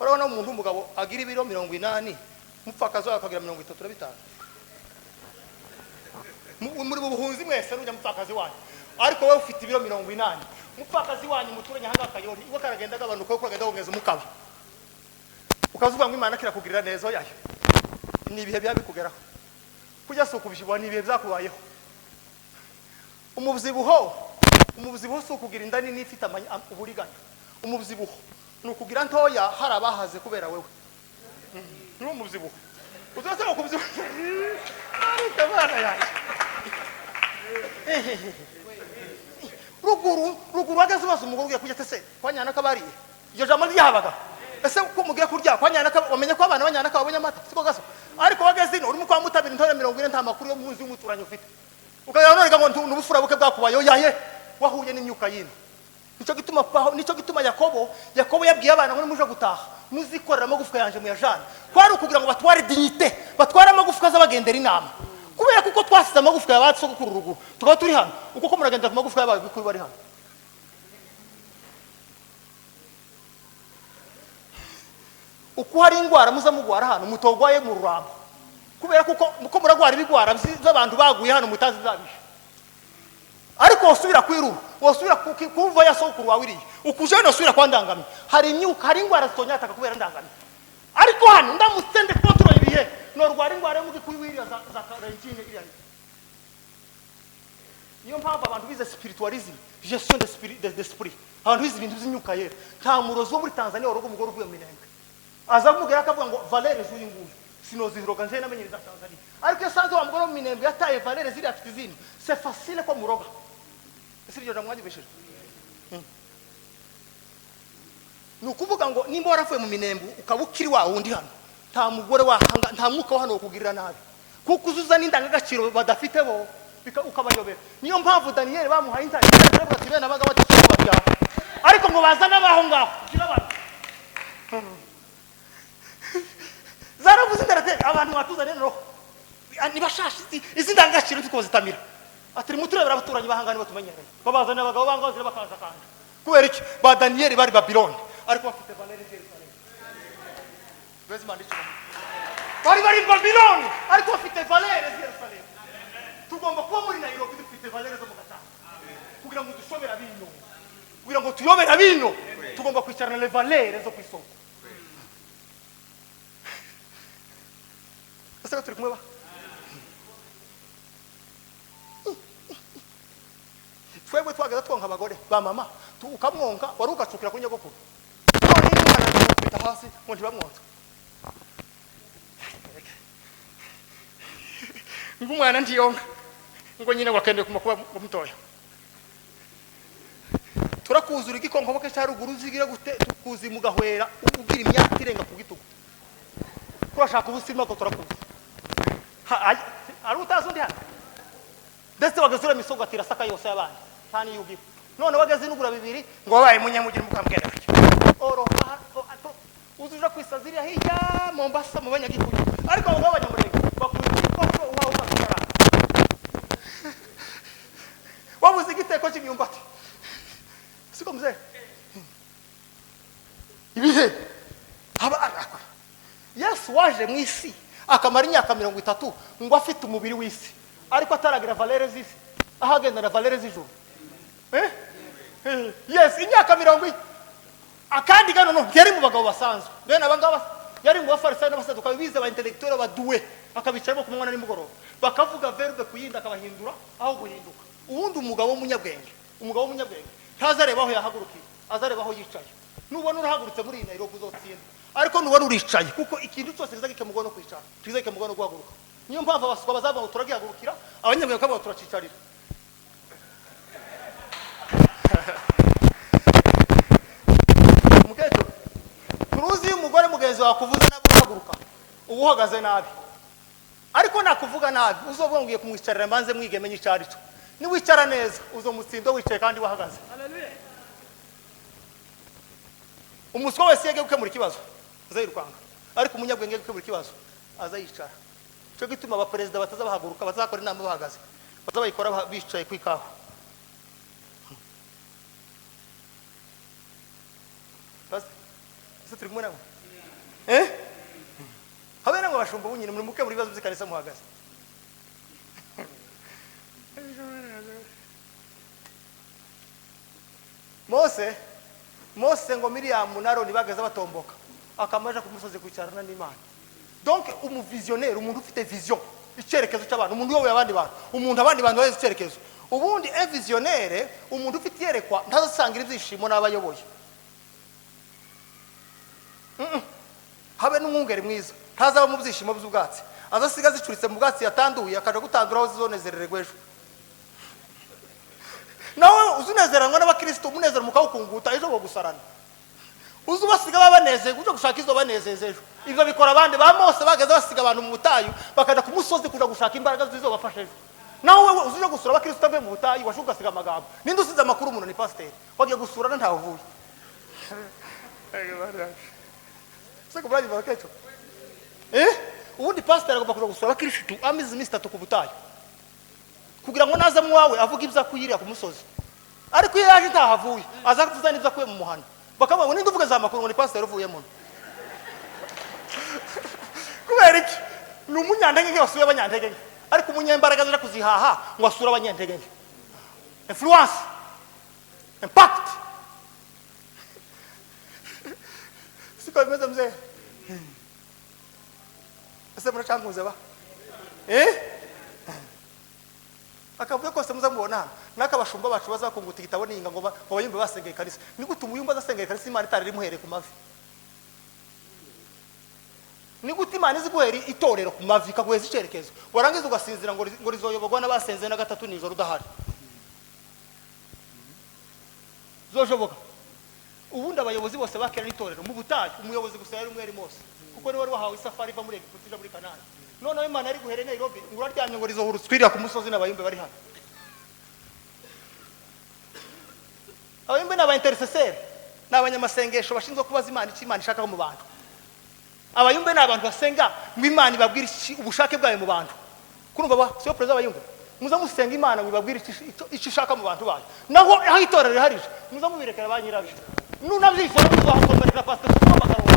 urabona umuntu umugabo agira ibiro 80 mupfakazi wawe akagira 35 muri buhunzi mwese n'ujya mupfakazi wanyu ariko wowe ufite ibiro 80 mupfakazi wanyu muturanye hanga akayori iwe karagenda gabanuka uko agenda kongeza umukaba ukazuba ngo Imana kirakugirira neza yayo ni ibihe byabikugeraho kujya soko bishibwa ni ibihe byakubayeho umubyibuho so kugira inda nini ifite uburiganya umubyibuho nukugira ntoya hari abahaze kubera wewe ni umubyibuho uzase ko kubyibuho ariko bana yaje ruguru wagaze bazo umugore ugiye kujya tese kwanyana kabariye iyo jambo ryahabaga ese ko mugiye kurya kwanyana wamenye ko abana banyana kabonye amata siko gaso ariko wagaze ino urimo kwa mutabira intore 40 nta makuru yo munzi y'umuturanyo ufite ukagira none ngo n'ubufura buke bwakubayo yaye wahuye n'imyuka yino nicyo gituma Yakobo yabwiye abana ngo nimuje gutaha muzikorera amagufwa yanje muyajana kwari ukugira ngo batware dignité batware amagufwa z'abagendera inama kubera kuko twasize amagufwa yabatse gukuru ruguru tukaba turi hano uko ko muragenda ku magufwa yabaye bikuru bari hano uko hari ingwara muza mugwara hano mutogwaye mu rurambo kubera kuko muragwara ibigwara z'abantu baguye hano mutazi zabisha ariko wasubira kwiruma wasubira kumva yasokuru wawiriye ukuje no subira kwa ndangami hari imyuka hari ingwara zitonyataka kubera ndangami ariko hano ndamutende control ibihe no rwara ingwara mu gikuwiriya za karengine iriya niyo mpamvu abantu bize spiritualism gestion d'esprit abantu bize ibintu by'imyuka yera nta murozo muri Tanzania worogo umugore uvuye mu Minembwe azamubwira akavuga ngo valere z'uyu nguyu sinoziroga nje namenyereza Tanzania ariko yasanze wa mugore mu Minembwe yataye valere ziri afite izindi c'est facile ko muroga ese ryo namwaje beshije nukuvuga ngo nimba warafuye mu Minembwe ukabukiri wa wundi hano nta mugore wahanga nta mwuka wa hano kugirira nabi kuko uzuza n'indangagaciro badafite bo ukabayobera niyo mpamvu Daniel bamuhaye intare cyangwa ati bene abaga batishoboye babyara ariko ngo bazana abaho ngaho gira abantu zaravuze ndarate abantu batuzane no nibashashi izi ndangagaciro ziko zitamira ati muturebera abaturanyi bahangane batumenyereye babazana abagabo bangoze bakaza kandi kubera iki ba Daniel bari Babylon ariko bafite valere Jerusalem bezi mandicho bari Babylon ariko bafite valere Jerusalem tugomba kuba muri Nairobi dufite valere zo mugata kugira ngo dushobera bino kugira ngo tuyobera bino tugomba kwicarana le valere zo kwisoko asa turi kumwe ba twebwe twagaza twonka abagore ba mama ukamwonka wari ugacukira kuri nyogokuru none n'umwana ufite hasi ngo ntibamwonka ngumwana ntiyonka ngo nyine wakende kumakuba mutoya turakuzura igikonko bake cyaruguru zigira gute tukuzi mugahwera ugira imyaka irenga ku gitugu turashaka ubusima ko turakuzi ari utazundi hano ndetse bagazura misogo atira saka yose y'abandi tani yugi none wagaze nugura bibiri ngo wabaye munyamugire mukambwera oro uzuja kwisazira hirya Mombasa mu banyagikuye ariko abo b'abanyamurenge bakuye ko uhawe ukakara wabuze igiteko cy'imyumbati siko mzee ibihe Yesu waje mu isi akamara imyaka 30 ngo afite umubiri w'isi ariko ataragira valere z'isi ahagenda na valere z'ijuru yes imyaka 30 akandi gano no yari mu bagabo basanzwe bene abangaba yari mu bafarisayo n'abasaduka bize ba intellectuel baduwe akabicaramo ku mwana nimugoroba bakavuga verbe kuyinda akabahindura aho guhinduka ubundi umugabo w'umunyabwenge ntazareba aho yahagurukiye azareba aho yicaye nubona urahagurutse muri Nairobi uzotsinda ariko nubona uricaye kuko ikintu cyose kizagike mugono kwicara kizagike mugono guhaguruka niyo mpamvu abaswa bazava turagihagurukira abanyabwenge kabo turacicarira muketo turuzi umugore mugenzi wakuvuze nabi uhaguruka ubu uhagaze nabi ariko nakuvuga nabi uzovuga ngiye kumwicarira manze mwigemenye icarico ni wicara neza uzomutsindo wicaye kandi wahagaze haleluya umuswa wese yege gukemura ikibazo azayirukanga ariko umunyabwenge gukemura ikibazo azayicara cyo gituma aba president batazabahaguruka bazakora inama bahagaze bazabayikora bicaye kwikaho bas turi kumwe nabo habe nango bashumba bunyine muri mukemura ibibazo by'ikanisa muhagaze Mose ngo Miriam na Aroni bageze batomboka akamaje kumusoze kwicarana n'Imana donc umuvisionnaire umuntu ufite vision icyerekezo cy'abantu umuntu yowe abandi bantu umuntu abandi bantu bazi icyerekezo ubundi visionnaire umuntu ufite yerekwa ntazasangira ibyishimo n'abayoboye habe n'umwungeri mwiza ntazaba mu byishimo by'ubwatsi azasiga zicuritse mu bwatsi yatanduye akaje gutandura aho zizonezererwe ejo nawe uzunezeranywa n'abakristo umunezero mukawukunguta ejo bogusarana uzubasiga babanezeye kujo gushaka izo banezeze ejo ivyo bikora abandi ba Mose bageze basiga abantu mu butayu bakaja ku musozi kuja gushaka imbaraga zizobafasha ejo nawe wewe uzuje gusura abakristo avuye mu butayu washuka siga Amagabo ninde usize amakuru umuntu ni pasteur wagiye gusura na ntawe uvuye siko bradi bakecho ubundi pasteur agomba kuza gusura abakristo amizi iminsi 3 ku butayu kugira ngo naza mu wawe avuga ibyo akuyirira ku musozi ariko iyo yaje ntahavuye aza kuvuza n'ibyo akuye mu muhanda bakaba ngo ninde uvuga za makuru ngo ni pasteur uvuyemo kubera iki ni umunyantege nke wasuye abanyantege nke ariko umunyembaraga aje kuzihaha ngo asura abanyantege nke influence impact siko bimeze mzee ese muracyanguze ba akavuye kose muzamubona nakabashumba bacu bazakunguta igitabo ninga ngo bayumbe basengeye kanisa ni gute umuyumba azasengeye kanisa Imana itari rimuhere ku mavi ni gute Imana iziguhera itorero ku mavi kaguheza icerekezo warangiza ugasinzira ngo rizoyobogwa n'abasenze na gatatu nijoro udahari zojoboka ubundi abayobozi bose bakera n'itorero mu butayu umuyobozi gusa yari umwe mose kuko ni wari wahawe isafari iva muri Egiputa muri Kanani none Imana ari guhere Nairobi ngo uraryamye ngo rizohura twirira ku musozi n'abayumbe bari hano abayumbe n'aba intercessor n'abanyamasengesho bashinzwe kubaza Imana icyo Imana ishaka mu bantu abayumbe n'abantu basenga ngo Imana ibabwire ubushake bwayo mu bantu kurumva ba siyo perezida abayumbe muza musenga Imana ngo ibabwire icyo ishaka mu bantu bayo naho aho itorero riharije muza mubirekera banyirabyo nunabyifora muzahakomerera pastor Amagabo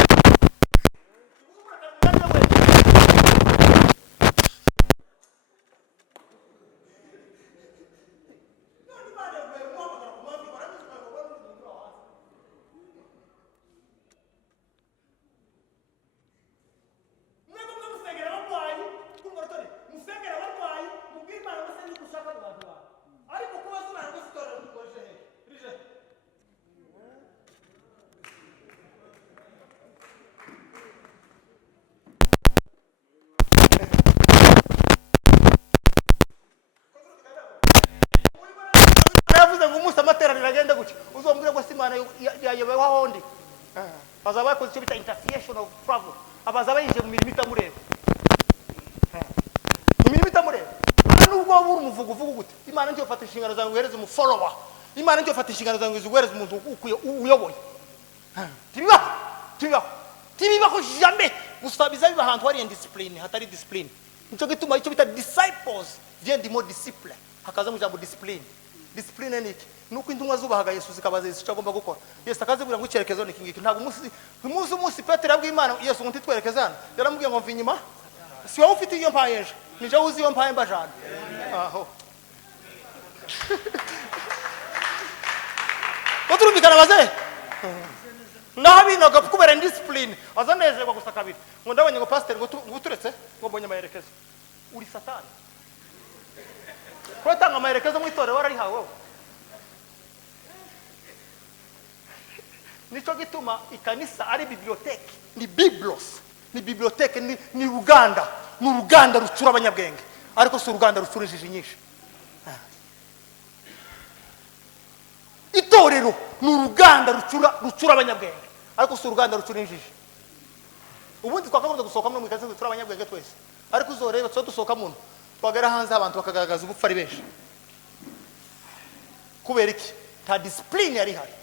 yayobewa hondi bazaba ko cyo bita interference of travel abazaba yije mu mirimo itamureba mu mirimo itamureba nubwo buri umuvugo gute Imana ngiye ufata inshingano zawe uhereze mu follower Imana ngiye ufata inshingano zawe uhereze umuntu uyoboye tibibaho jamais gusabiza biba ahantu hari discipline hatari discipline nicyo gituma icyo bita disciples vient du mot disciple hakaza mu jambo discipline discipline niki nuko intumwa zubahaga Yesu zikabaza Yesu cyagomba gukora Yesu akazibwira ngo cyerekezo niki ngiki ntabwo umunsi Petero abwiye Imana Yesu ngo ntitwerekezana yaramubwiye ngo mvinyuma si wowe ufite iyo mpayeje nije uzi iyo mpaye mbajana aho oturumvikana baze nahabinaga kubera discipline azanezerwa gusa kabiri ngo ndabanye ngo pastor ngo uturetse ngo mbonye amayerekezo uri satani ko tanga amayerekezo mu itorero warari hawe nico gituma ikanisa ari biblioteke ni biblos ni biblioteke ni ruganda rucura abanyabwenge ariko si uruganda rucura injiji nyinshi itorero ni uruganda rucura abanyabwenge ariko si uruganda rucura injiji ubundi twakagombye gusohoka mu ikaze rucura abanyabwenge twese ariko uzoreba tso dusohoka muntu twagera hanze abantu bakagaragaza ubupfa ari benshi kubera iki ta discipline yari hari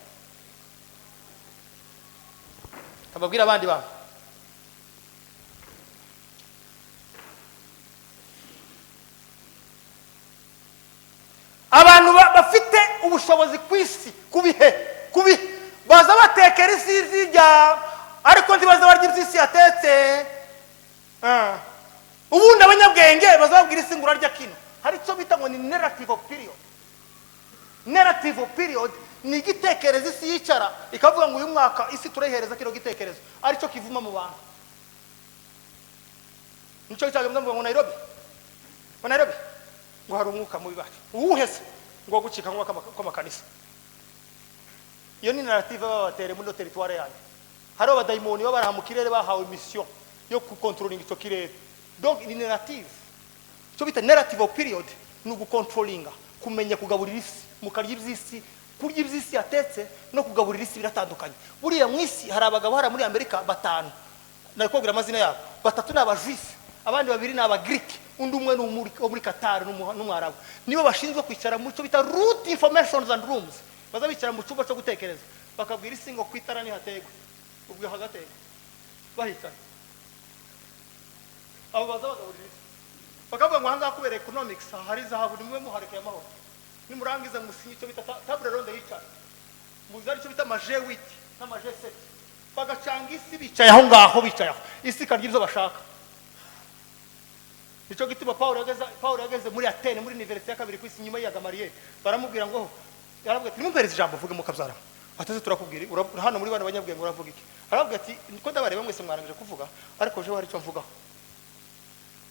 kababwira abandi bantu abantu bafite ubushobozi kwisi kubihe baza batekera isi zijya ariko ntibaza barya ibyisi yatetse ubundi abanyabwenge baza babwira isi ngura rya kino hari cyo bita ngo ni narrative period ni igitekerezo isi yicara ikavuga ngo uyu mwaka isi turehereza kino gitekerezo ari cyo kivuma mu bantu nico cyagomba ngo Nairobi ngo hari umwuka mubi bacu uwuhese ngo gucika nko kwamakanisa iyo ni narrative babatere muri territoire yanyu hari abadayimoni babara mu kirere bahawe mission yo controlling icyo kirere donc ni narrative cyo bita narrative period ni ugucontrollinga kumenya kugaburira isi mukarya ibyisi kurya ibyisi yatetse no kugaburira isi biratandukanye buriya mwisi hari abagabo hari muri Amerika 5 narikubwira amazina yabo 3 ni abajuif abandi 2 ni abagreek undi umwe wo muri Qatar n'umwarabu nibo bashinzwe kwicara mu cyo bita root informations and rooms baza bicara mu cyumba cyo gutekereza bakabwira isi ngo kwitara ni hategwa ubwo hagatega bahitana abo bazabagaburira bakavuga ngo hanga kubera economics hari zahabu nimwe muhareke y'amahoro nimurangiza musinyi cyo bita table ronde yicara muzari cyo bita maje witi n'amaje set bagacanga isi bicaye aho ngaho bicaye aho isi karya ibyo bashaka icyo gituma Paulo yageze muri Atene muri university ya kabiri ku isi nyuma ya Gamaliel baramubwira ngo yarabwira ati nimumpereze ijambo vuge mu kabyara ateze turakubwira hano muri bana banyabwenge uravuga iki arabwira ati niko ndabareba mwese mwarangije kuvuga ariko je hari icyo mvugaho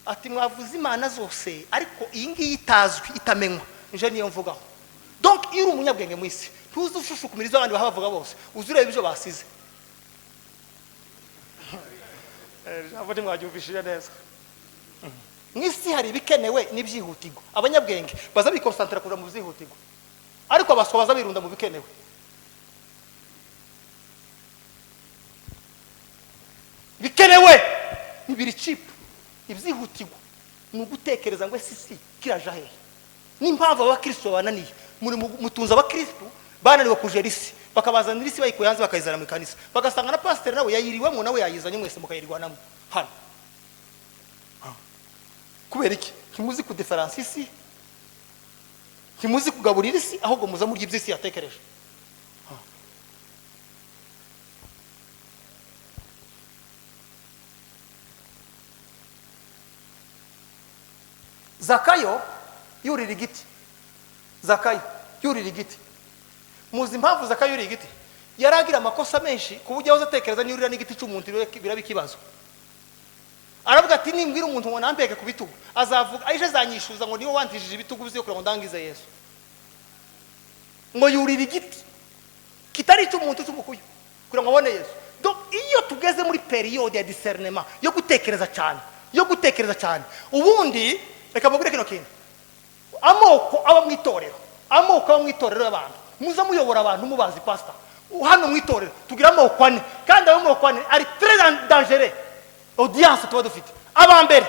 ati mwavuze imana zose ariko iyi ngiyi itazwi itamenywa nje niyo mvugaho donc iyo uri umunyabwenge mu isi tuzi ushushukumiriza abandi bahavuga bose uzureba ibyo basize abo ni mwabyumvishije neza mu isi hari ibikenewe n'ibyihutirwa abanyabwenge baza bikonsantra kuja mu byihutirwa ariko abaswa baza birunda mu bikenewe bikenewe ni biri cheap ibyihutirwa ni ugutekereza ngo isi kiraja hehe n'impamvu abakristo bananiye muri mutunza abakristo bananiwe kujera isi bakabazanira isi bayikuye hanze bakayizana mu kanisa bagasanga na pastor nawe yayiriwemo nawe yayizanye mwese mukayirirwanamo hano kubera iki kimuzi ku difference isi kimuzi kugaburira isi ahubwo muza muri iby'isi yatekereje Zakayo yurira igiti muzi impamvu Zakayo yurira igiti yaragira amakosa menshi ku buryo aho atekereza nyurira n'igiti cy'umuntu biraba ikibazo aravuga ati nimbwira umuntu ngo nampeke ku bitugu azavuga aje zanyishuza ngo niwe wantishije ibitugu byo kugira ngo ndangize Yesu ngo yurira igiti kitari cy'umuntu cy'umukuyu kugira ngo abone Yesu donc iyo tugeze muri periode ya discernement yo gutekereza cyane ubundi reka mubwire kino kintu amoko aba mu itorero y'abantu muza muyobora abantu mubazi pastor hano mu itorero tugira amoko ane kandi ayo moko ane ari très dangereux audience tuba dufite abambere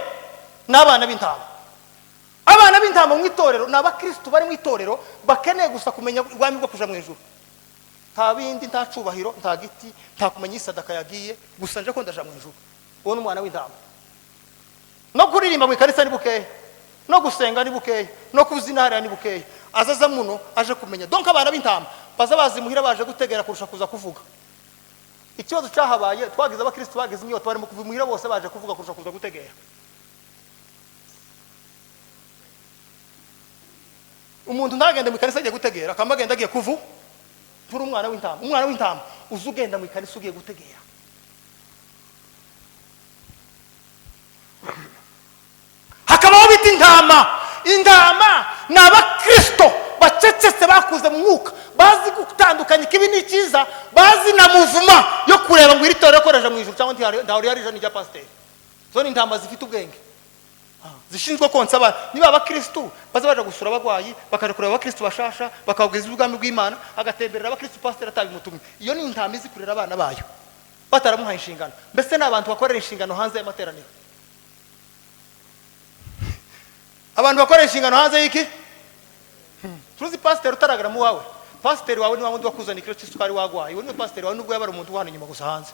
n'abana b'intama mu itorero n'abakristo bari mu itorero bakeneye gusa kumenya ubwami bwo kuja mu ijuru nta bindi nta cubahiro nta giti nta kumenya isadaka yagiye gusa nje ko ndaja mu ijuru uwo n'umwana w'intama no kuririmba mu ikanisa ni bukeya no gusenga ni bukeya no kuzina hariya ni bukeya azaza muno aje kumenya donc abana b'intama baza bazimuhira baje gutegera kurusha kuza kuvuga ikibazo cyahabaye twagize abakristo bagize imyota barimo kuvimuhira bose baje kuvuga kurusha kuza gutegera umuntu ntagende mu ikanisa agiye gutegera akamagenda agiye kuvu turi umwana w'intama uzugenda mu ikanisa ugiye gutegera hakabaho bita intama ni abakristo bacecetse bakuze mu mwuka bazi gutandukanya ikibi n'ikiza bazi na muvuma yo kureba ngo iri torero akoresha mu ijuru cyangwa ntaho rihari ijana rya pasiteri zo ni intama zifite ubwenge zishinzwe konsa abantu niba abakristo baza baje gusura abagwayi bakaje kureba abakristo bashasha bakabwiza ubwami bw'Imana agatemberera abakristo pasiteri atabimutumye iyo ni intama izi kurera abana bayo bataramuhaye inshingano mbese n'abantu bakorera inshingano hanze y'amateraniro abantu bakorera inshingano hanze y'iki tuzi pasiteri utaragara mu wawe pasiteri wawe ni wa wundi wakuzana ikiro cy'isukari wagwaye uwo ni pasiteri wawe nubwo yabara umuntu uhana inyuma gusa hanze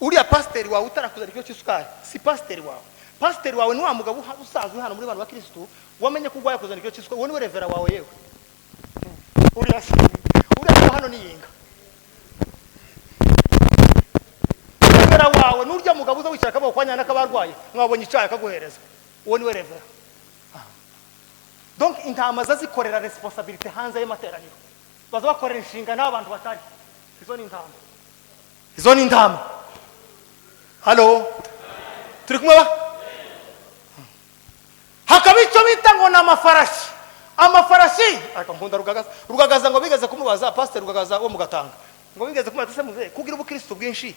uriya pasiteri wawe utarakuzana ikiro cy'isukari si pasiteri wawe pasiteri wawe ni wa mugabo usazwe hano muri bana bakristo wamenye ko ugwaye kuzana ikiro cy'isukari uwo ni we revera wawe yewe uriya hano niyinga revera wawe n'urya mugabo uza wicara akaboko kwa nyana kabarwaye mwabonye icyayi akaguhereza uwo ni we revera donc intama zazikorera responsibility hanze y'amateraniro baza bakorera inshingano n'abantu batari izo ni intama halo turi kumwe ba hakaba icyo bita ngo ni amafarashi ariko nkunda rugagaza ngo bigeze kumubaza pastor rugagaza wo mugatanga ngo bigeze kumubaza se muze kugira ubukristo bwinshi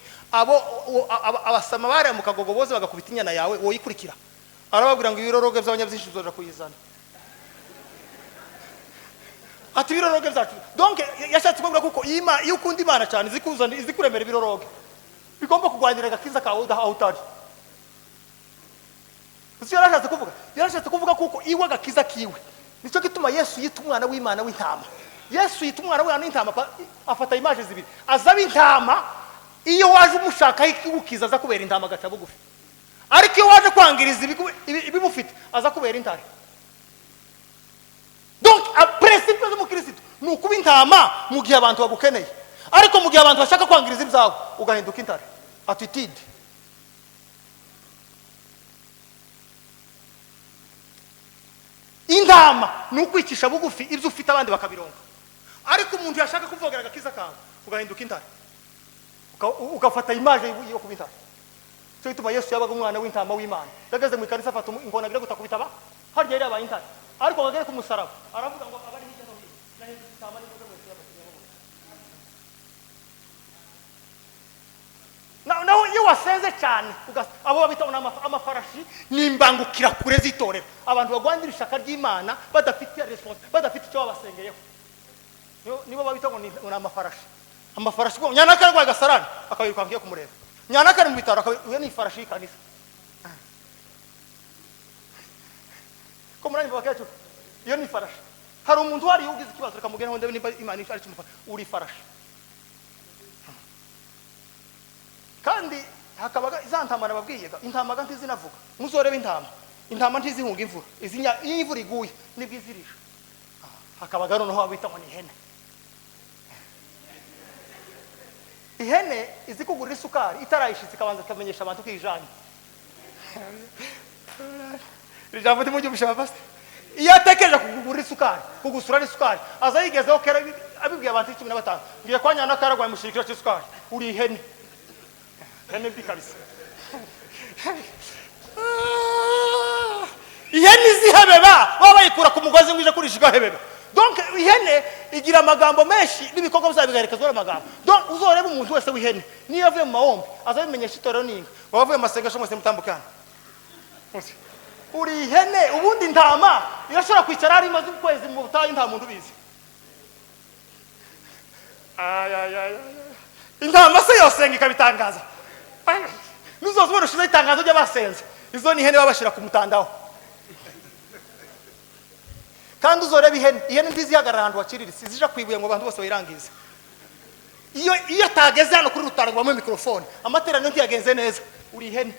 abasama bare mu kagogo boze bagakubita inyana yawe woyikurikira arababwira ngo ibiroroge by'abanyabyinshi zoja kuyizana ati ibiroroge byacu donc yashatse kuvuga kuko iyo ukunda Imana cyane zikuzana izikuremera ibiroroge bigomba kugwanira agakiza kawe aho utari uzi yarashatse kuvuga kuko iwe agakiza kiwe nicyo gituma Yesu yita umwana w'Imana w'intama. Yesu yita umwana w'Imana w'intama afata imaje zibiri azaba intama. Iyo waje umushaka ikigukiza aza kubera intama agaca bugufi, ariko iyo waje kwangiriza ibimufite aza kubera intare. Donc a principe zo mukristo ni ukuba intama mu gihe abantu bagukeneye, ariko mu gihe abantu bashaka kwangiriza ibyawe ugahinduka intare. Attitude. Intama ni ukwicisha bugufi ibyo ufite abandi bakabironga, ariko umuntu yashaka kuvogera agakiza kawe ugahinduka intare, ugafata imaje yo kuba intare. Cyo gituma Yesu yabaga umwana w'intama w'Imana. Yageze mu ikanisa afata ingona agira gutakubitaba harya yari abaye intare, ariko bagere ku musaraba aravuga ngo abari hirya no hino nahindutse intama n'imbuga mwese y'abakiriya. Naho iyo wasenze cyane abo babita amafarashi n'imbangukira kure z'itorero, abantu bagwandira ishaka ry'Imana badafite response, badafite icyo babasengeyeho, nibo babita ngo ni amafarashi. Amafarashi ko nyana karwa gasarani akayiruka ngiye kumureba, nyana kari mu bitaro akayiruka ni farashi kanisa. Ko muranye bakacu iyo ni farashi. Hari umuntu wari ugize ikibazo akamugena ngo ndebe Imana ari kimufasha, uri farashi. Kandi hakabaga izantamana babwiye intama ntizinavuga, muzorebe intama ntizihunga imvura, izinya iyo imvura iguye nibwizirisha. Hakabaga noneho abita ngo ni ihene. Ihene izi kugura isukari itarayishitse ikabanza kamenyesha abantu kwijanye. Rijambo timujye mushaba iyo atekereje kugura isukari, kugusura isukari aza yigezeho kera abibwiye abantu 15 ngiye kwa nyana karagwa mushikira cy'isukari, uri ihene. Ihene bikabisa. Ihene zihebeba baba yikura ku mugozi ngije kurishiga hebeba. Donc ihene igira amagambo menshi n'ibikorwa byabigaherekezwa n'amagambo. Donc uzoreba umuntu wese w'ihene niyo avuye mu mahombe azabimenyesha itorero ninga bavuye masengesho mwese mutambukana. Uri ihene. Ubundi intama irashobora kwicara ari maze ukwezi mu butayu nta muntu bizi. Intama se yose ngikabitangaza. Nuzozubona ushize itangazo ry'abasenze izo ni ihene babashira ku mutandaho. Kandi uzoreba ihene ntizihagarara ahantu hakiriritse zija kwibuye ngo abantu bose bayirangize. Iyo tageze hano kuri rutarangwa mu mikrofone amateraniro ntiyagenze neza, uri ihene.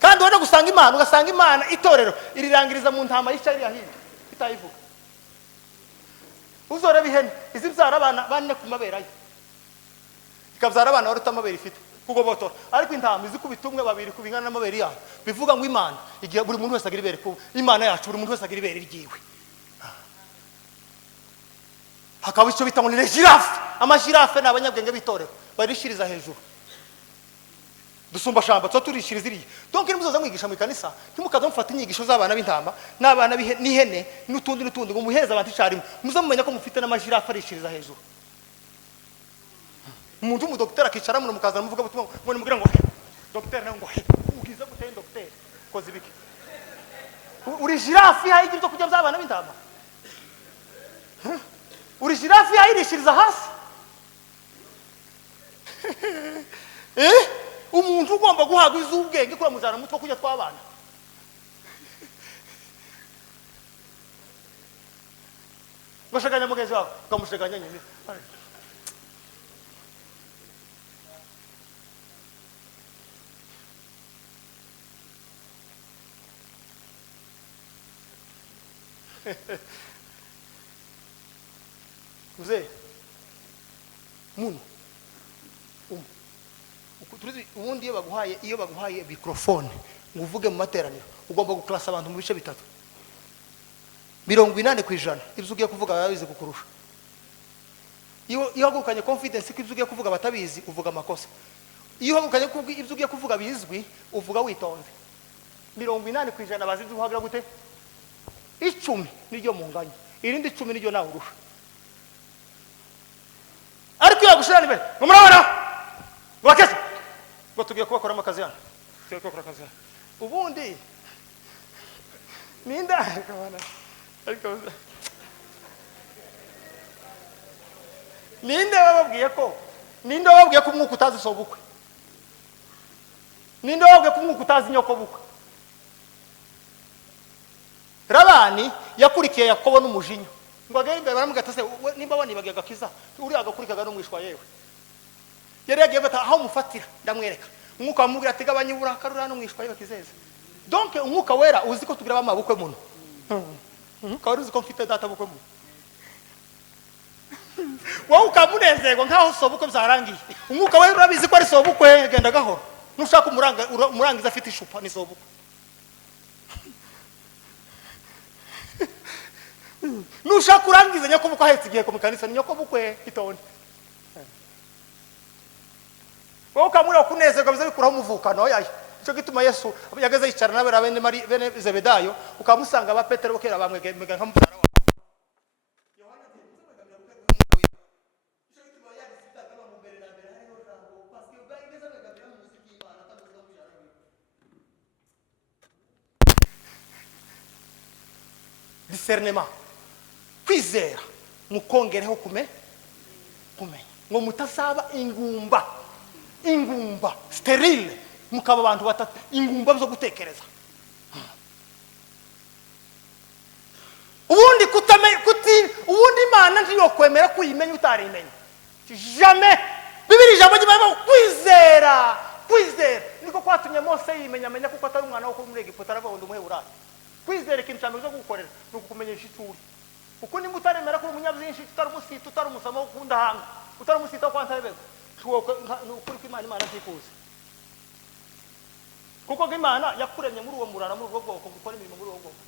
Kandi wenda ugasanga Imana itorero irirangiriza mu ntama yicari yahinda itayivuga. Uzoreba ihene izibyara abana bane ku maberayo, ikabyara abana baruta amabere ifite kugobotora, ariko intama izikubitumwe babiri kubingana n'amabere yayo. Bivuga ngo Imana igihe buri muntu wese agira ibere ku Imana yacu, buri muntu wese agira ibere ryiwe. Hakaba icyo bita ngo ni girafe. Amagirafe n'abanyabwenge bitorero barishiriza hejuru. Dusumba shamba tso turishiriza iriye. Donc nimuzoza mwigisha mu kanisa ntimukaza mufata inyigisho z'abana b'intama n'abana n'ihene n'utundi ngo muheza abantu icyarimwe, muzamumenya ko mufite n'amagirafe arishiriza hejuru. Umuntu mu docteur akicara mu mukaza muvuga butumwa ngo nimubwira ngo docteur nawe ngo ugize guteye docteur koze ibiki. Uri girafe hayigira kujya by'abana b'intama. Uri girafe hayirishiriza hasi. Umuntu ugomba guhabwa izubwenge kura muzana mutwe kujya twabana. Bashaganya mugenzi wawe kamushaganya nyine. Uze muntu turizi ubundi iyo baguhaye microphone ngo uvuge mu materaniro ugomba guklasa abantu mu bice bitatu. 80% ibyo ugiye kuvuga babizi kukurusha. Iyo hagukanye confidence ko ibyo ugiye kuvuga batabizi uvuga amakosa. Iyo hagukanye ko ibyo ugiye kuvuga bizwi uvuga witonze. 80% bazi ibyo uhagira gute? 10 niryo munganye, irindi 10 niryo nawe urusha. Ariko yagushira nibe murabona wakese ngo tugiye kubakora amakazi yana tugiye kubakora akazi yana ubundi ninda kabana ariko ninde wababwiye ko umwuka utazi sobukwe ninde wabwe kumwuka utazi nyoko bukwe Labani yakurikiye Yakobo n'umujinya ngo agere imbere baramuga ati se nimba wanibagiye agakiza uri agakurikaga n'umwishwa yewe yari yagiye bata aho mufatira ndamwereka umwuka wamubwira ati gabanya uburakari uri n'umwishwa yewe kizeze donc umwuka wera uzi ko tugira bamabukwe muno umwuka wera uzi ko mfite data bukwe muno wowe ukamunezerwa nkaho sobukwe byarangiye umwuka wera urabizi ko ari sobukwe genda gahoro nushaka umurangiza afite ishupa ni sobukwe nushaka urangiza nyoko bukwe ahetse igihe ku mukanisa ni nyoko bukwe itonde wowe ukamura kunezerwa bize bikuraho umuvukano yayo cyo gituma Yesu yageze yicarana n'abera bene Zebedayo ukamusanga ba Petero bokera bamwegega nkamubyara wa Yohana discernement kwizera mukongereho kumenya ngo mutasaba ingumba sterile mukaba abantu batatu ingumba zo gutekereza ubundi ubundi Imana ndiyo kwemera kuyimenya utarimenya jamais Bibiri jambo ry'Imana kwizera niko kwatumye Mose yimenya kuko atari umwana wo muri Egiputa aravuga ngo umuheburayo kwizera ikintu cyane cyo gukorera no kukumenyesha ituri uko nimba utaremera ko umunyabyinshi utaramusita utaramusama ukundahanga utaramusita kwantabego ukuri ko Imana ntikuze kuko Imana yakuremye muri uwo murara muri ubwo bwoko gukora imirimo muri uwo bwoko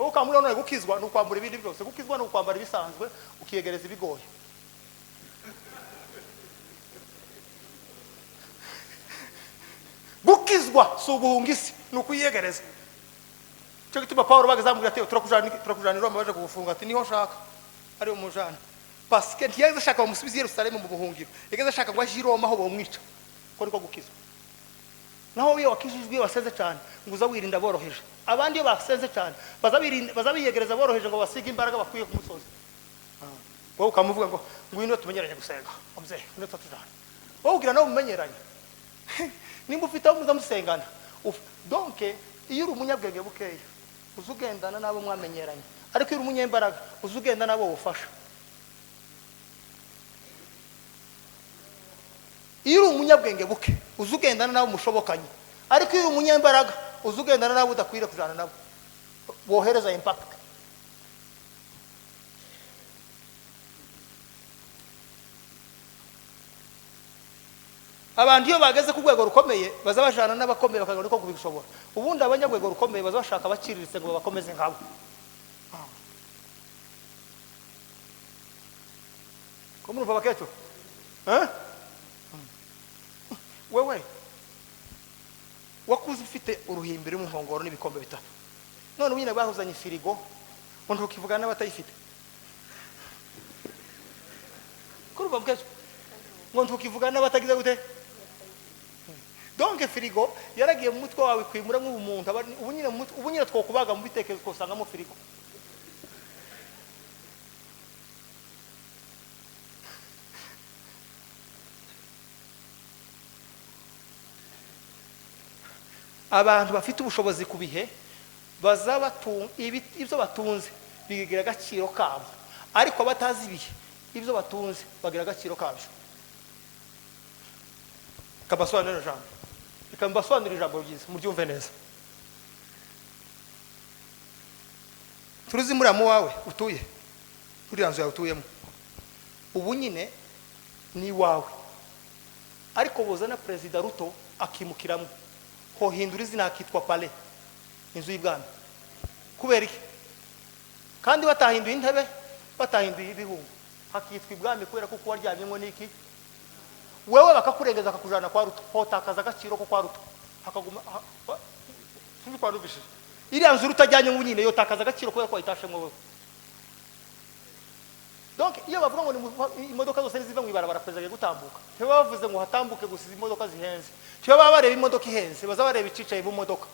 ukamuri none gukizwa no kwambura ibindi byose gukizwa no kwambara ibisanzwe ukiyegereza ibigoye gukizwa suguhungisi no kuyegereza cyo gituma Paulo bagazamubwira ati turakujana Roma baje kugufunga ati niho shaka ari umujana parce que ntiyageze shaka bamusubize Yerusalemu mu buhungiro yageze shaka ngo aje Roma aho bomwica ko niko gukizwa naho wiyo wakijijwe waseze cyane ngo uza wirinda boroheje abandi iyo basenze cyane bazabiyegereza boroheje ngo basige imbaraga bakwiye ku musozi wowe ukamuvuga ngo ngwino tumenyeranye gusenga umze no tatujana wowe ugira no mumenyeranye nimba ufite aho muzamusengana donc iyo uri umunyabwenge bukeya uzugendana nabo mwamenyeranye ariko iyo uri umunyembaraga uzugenda nabo ufasha iyo uri umunyabwenge buke uzugendana nabo mushobokanye ariko iyo uri umunyembaraga uzugendana nabo udakwiriye kujana nabo bohereza impact abantu iyo bageze ku rwego rukomeye bazabajana n'abakomeye bakagana uko kubishobora ubundi abanyabwego rukomeye bazashaka abaciriritse ngo bakomeze nkabo ko murumva bakecho wewe wakuze ufite uruhimbiri mu nkongoro n'ibikombe bitatu none unyine bahuzanye firigo ngo ntukivugana n'abatayifite kurumva bakecho ngo ntukivugana n'abatagize gute donc firigo yaragiye mu mutwe wawe kwimura nk'umuntu ubu nyine twokubaga mu bitekerezo twosangamo firigo abantu bafite ubushobozi ku bihe ibyo batunze bigira agaciro kabo ariko batazi ibihe ibyo batunze bagira agaciro kabyo kabasobanurira ijambo ikambasobanurira ijambo ryiza muryumve neza turuzi muri wawe utuye muri yanzu yawe utuyemo ubu nyine ni wawe ariko bozana perezida Ruto akimukiramo ho hindura izina akitwa Palais inzu y'ibwami kubera iki kandi batahinduye intebe batahinduye ibihungu hakitwa ibwami kubera ko waryamyemo niki wewe bakakurengeza akakujana kwa Ruto hotakaza agaciro ko kwa Ruto hakaguma sinzi kwa rubishije iriya nzu rutajyanye ngo nyine yo takaza agaciro kubera ko itashemwe wewe donc iyo bavuga ngo imodoka zose ziva mu ibarabara perezida gutambuka cyo bavuze ngo hatambuke gusiza imodoka zihenze cyo baba bareba imodoka ihenze baza bareba icicaye mu modoka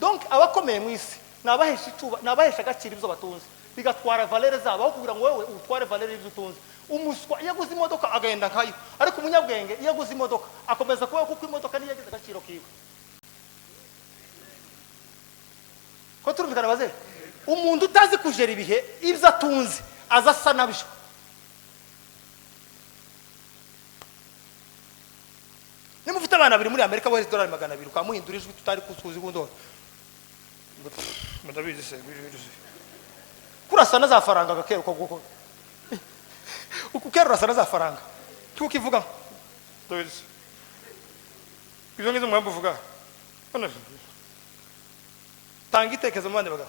donc abakomeye mu isi nabahesha agaciro ibyo batunze bigatwara valere zabo aho kugira ngo wewe utware valere y'ibyo utunze umuswa iyo aguze imodoka agenda nkayo, ariko umunyabwenge iyo aguze imodoka akomeza kuba kuko imodoka niyo yagize agaciro kiwe. Ko turumvikana baze, umuntu utazi kujera ibihe ibyo atunze aza asa nabyo. Nimufite abana babiri muri Amerika bohereza $200 ukamuhindura ijwi tutari kuzuzi gundora. Mutabizi se kurasa na za faranga gakero ko guko. Ukukero rasa na za faranga. Tukivuga. Ndabizi. Izo ngizo mwambu vuga. Ona. Tangitekezo mwande baga.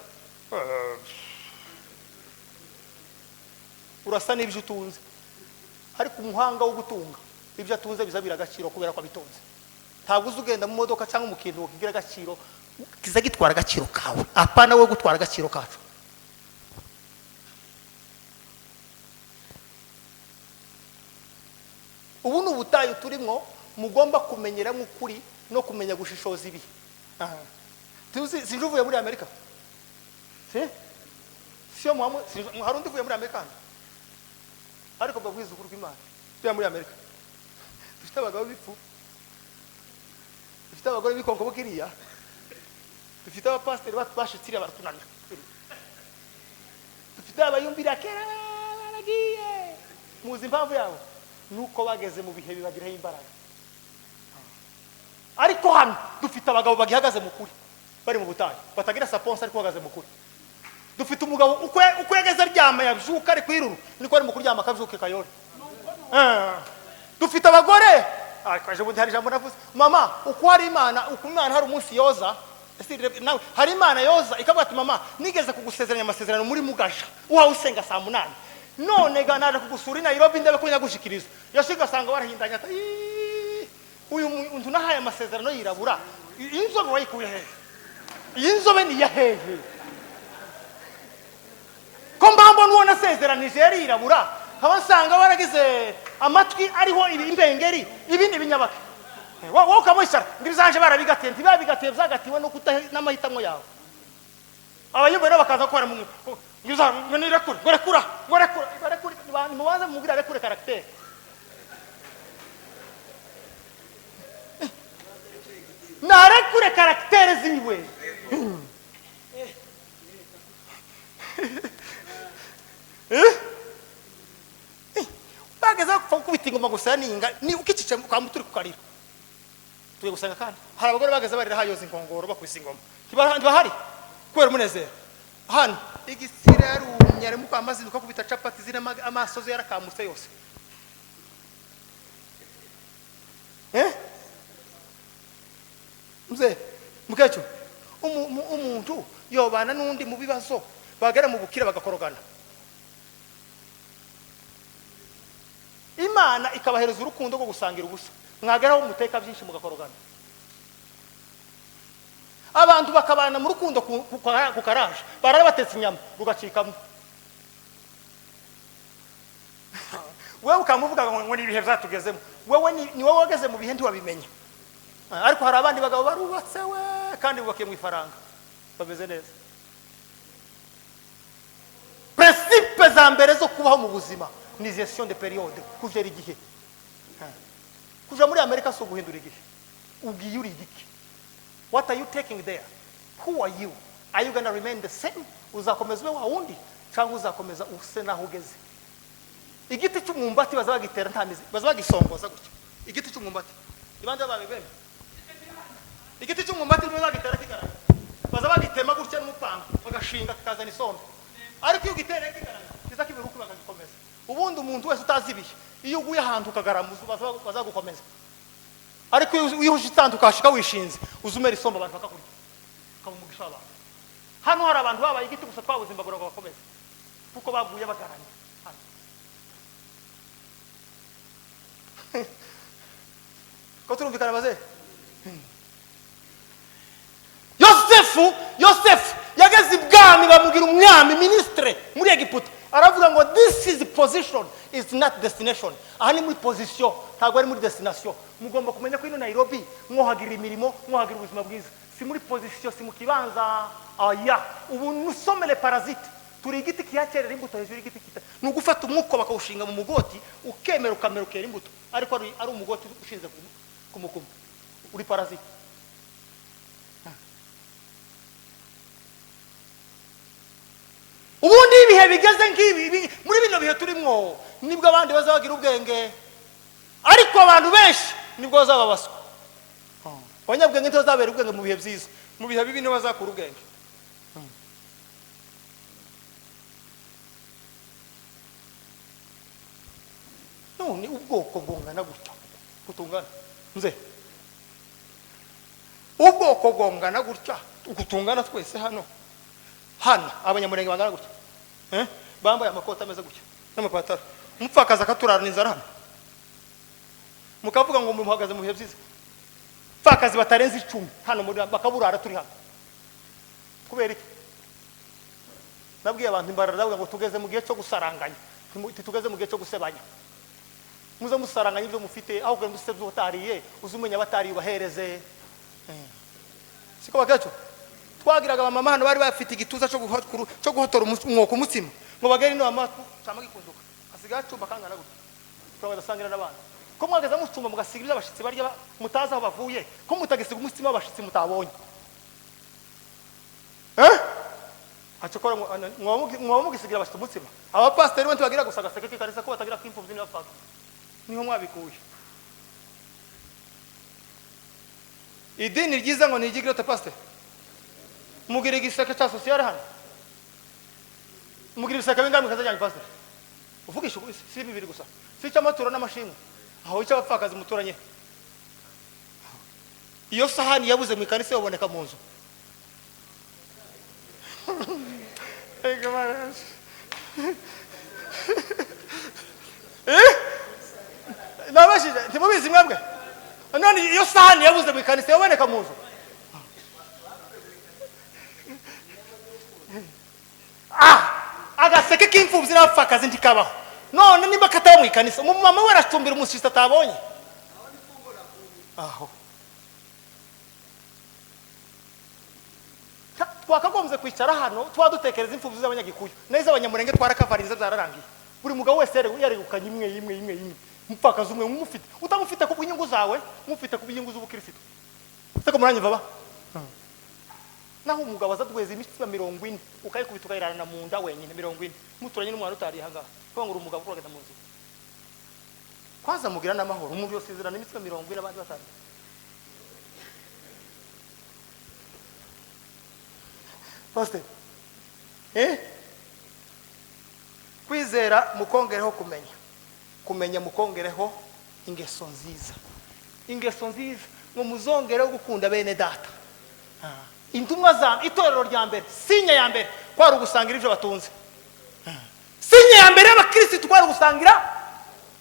Urasa n'ibyo utunze. Ariko umuhanga wo gutunga ibyo atunze bizabira agaciro kubera ko bitonze. Ntabwo uzugenda mu modoka cyangwa mu kintu kigira agaciro kiza gitwara agaciro kawe, apana we gutwara agaciro kacu. Ubu n'ubutayu turimo mugomba kumenyeramo ukuri no kumenya gushishoza ibi. Tuzi sinjuvuye muri Amerika. Sio mwamu harundi vuye muri Amerika. Ariko babwiza ukuri kw'Imana. Tuya muri Amerika. Dufite abagabo bipfu. Dufite abagore bikonko bukiriya. Dufite abapasiteri bashitira baratunanira. Dufite abayumbira kera baragiye. Muzi impamvu yabo nuko bageze mu bihe bibagiraho imbaraga. Ariko hano dufite abagabo bagihagaze mu kuri bari mu butayu batagira sponsor ariko bahagaze mu kuri. Dufite umugabo ukwegeza ryama yabyuka ari kwiruru niko ari mu kuryama akabyuke kayore. Dufite abagore akaje bundi hari jambo navuze mama uko hari Imana ukumwana hari umunsi yoza nawe hari Imana yoza ikavuga ati mama nigeze kugusezeranya amasezerano muri mugasha uhawe usenga saa 8 none ganara kugusura Nairobi ndabe ko nyagushikiriza yashiga sanga warahindanya ati uyu untu nahaye amasezerano yirabura inzobe wayikuye he inzobe ni yahehe ko mbambo nuona sezeranije yari yirabura abasanga baragize amatwi ariho imbengeri ibindi binyabaka wowe ukamwishyara ngibizanje barabigateye ntibabigateye byagatiwe no kuta n'amahitamo yawe abayumbe bakaza ko mu ngizanga nirekure gorekura ni mubaza mubira rekure karakter narekure karakter ziwe bageza kubita ingoma gusa ninga ni ukikice kwa muturi kukarira tuye gusanga kandi hari abagore bageze barira hayoza inkongoro bakubisa ingoma ntibahari kwera umunezero hano igisire yarumye ari mu kwamazi duka kubita capati zire amasozo yarakamutse yose mze mukecho umuntu yobana nundi mu bibazo bagera mu bukira bagakorogana Imana ikabahereza urukundo rwo gusangira ubusa mwageraho umuteka byinshi mugakorogana abantu bakabana mu rukundo ku karaje barabatetse inyama rugacikamo wewe ukamuvuga ngo ni ibihe byatugezemo wewe ni wowe wageze mu bihe ntiwabimenya ariko hari abandi bagabo barubatse we kandi bubakiye mu ifaranga bameze neza principe za mbere zo kubaho mu buzima ni gestion de période kujera igihe kuja muri Amerika so guhindura igihe ugiye uri igiki what are you taking there who are you going to remain the same uzakomeza wa wundi cyangwa uzakomeza use naho ugeze igiti cy'umumbati bazabagitera ntamizi bazabagisongoza gutyo igiti cy'umumbati ibanda babibeme igiti cy'umumbati bazabagitera kigaragara bazabagitema gutyo n'umupanga bagashinga kazana isombe ariko iyo gitera kigaragara kizakibiruka bakagikomeza ubundi umuntu wese utazibiye iyo uguye ahantu ukagaramuza bazagukomeza ariko iyo ushitsantu kashika wishinze uzumera isomba abantu bakakurya kamugisha abantu hano hari abantu babaye igiti gusa twabuze imbagura bakomeza kuko baguye bagaranye ko turumvikana baze Yosefu yageze ibwami bamugira umwami ministre muri Egiputa aravuga ngo this is position is not destination aha ni muri position ntabwo ari muri destination mugomba kumenya ko ino Nairobi mwohagira imirimo mwohagira ubuzima bwiza si muri position si mu kibanza aya ubu nusomele parasite turi igiti kiyacerera imbuto hejuru y'igiti kita nugufata umwuko bakawushinga mu mugoti ukemera ukamera ukera imbuto ariko ari umugoti ushinze ku mukumu uri parasite. Ubundi ibihe bigeze ngibi muri bino bihe turimo nibwo abandi bazabagira ubwenge ariko abantu benshi nibwo bazababaswa. Abanyabwenge ntibazabera ubwenge mu bihe byiza, mu bihe bibi nibo bazakura ubwenge. None ubwoko bwongana gutya kutungana nze ubwoko bwongana gutya kutungana twese hano abanyamurenge bangana gutya bambaye amakoti ameze gutya n'amapataro umupfakazi akaturarana inzara hano mukavuga ngo muhagaze mu bihe byiza. Pfakazi batarenze 10 hano muri bakaburara turi hano kubera iki? Nabwiye abantu imbaraga ndavuga ngo tugeze mu gihe cyo gusaranganya, tugeze mu gihe cyo gusebanya. Muze musaranganya ibyo mufite aho genda usebye utariye uzumenya batari bahereze. Siko bagacho twagiraga abamama hano bari bafite igituza cyo guhotora umwoko umutsima ngo bagere no amatu cyama gikunduka asigacu bakangana gutya twabadasangira n'abandi ko mwageza mucumba mugasigira abashitsi barya mutaza aho bavuye ko mutagisiga umutsima abashitsi mutabonye acokora mwamugisigira abashitsi umutsima aba pastor wente bagira gusaga sekeke karisa ko batagira kwimfuvyi n'abafaka niho mwabikuye. Idini ryiza ngo nigigiro te pastor mugire gisaka cha social hano mugire bisaka bengamwe kazajya pastor uvugisha si bibiri gusa si cyamatura n'amashimwe aho icyo abapfakazi muturanye iyo sahani yabuze mu ikanisa yoboneka mu nzu nabashije ntimubizi mwebwe none iyo sahani yabuze mu ikanisa yoboneka mu nzu agaseke k'imfubyi n'abapfakazi ndikabaho none niba kataba mu ikanisa umumama we aracumbira umusista atabonye aho twakagombye kwicara hano twadutekereza imfubyi z'abanyagikuyu neza abanyamurenge twarakavariza byararangiye buri mugabo wese yaregukanye imwe mupfakazi umwe umufite utamufite ku bw'inyungu zawe mufite ku bw'inyungu z'ubukristo seko muranyumva ba naho umugabo azadweza imitsima 40 ukayikubita ukayirana mu nda wenyine 40 muturanye n'umwana utari hanga ko ngo umugabo kuragenda mu nzu kwaza mugira n'amahoro umuntu yose izirana imitsima 40 abandi batari pastor kwizera mukongereho kumenya mukongereho ingeso nziza ngo muzongereho gukunda bene data. Intumwa za itorero rya mbere sinya ya mbere kwari ugusangira ivyo batunze sinya ya mbere y'abakristo kwari ugusangira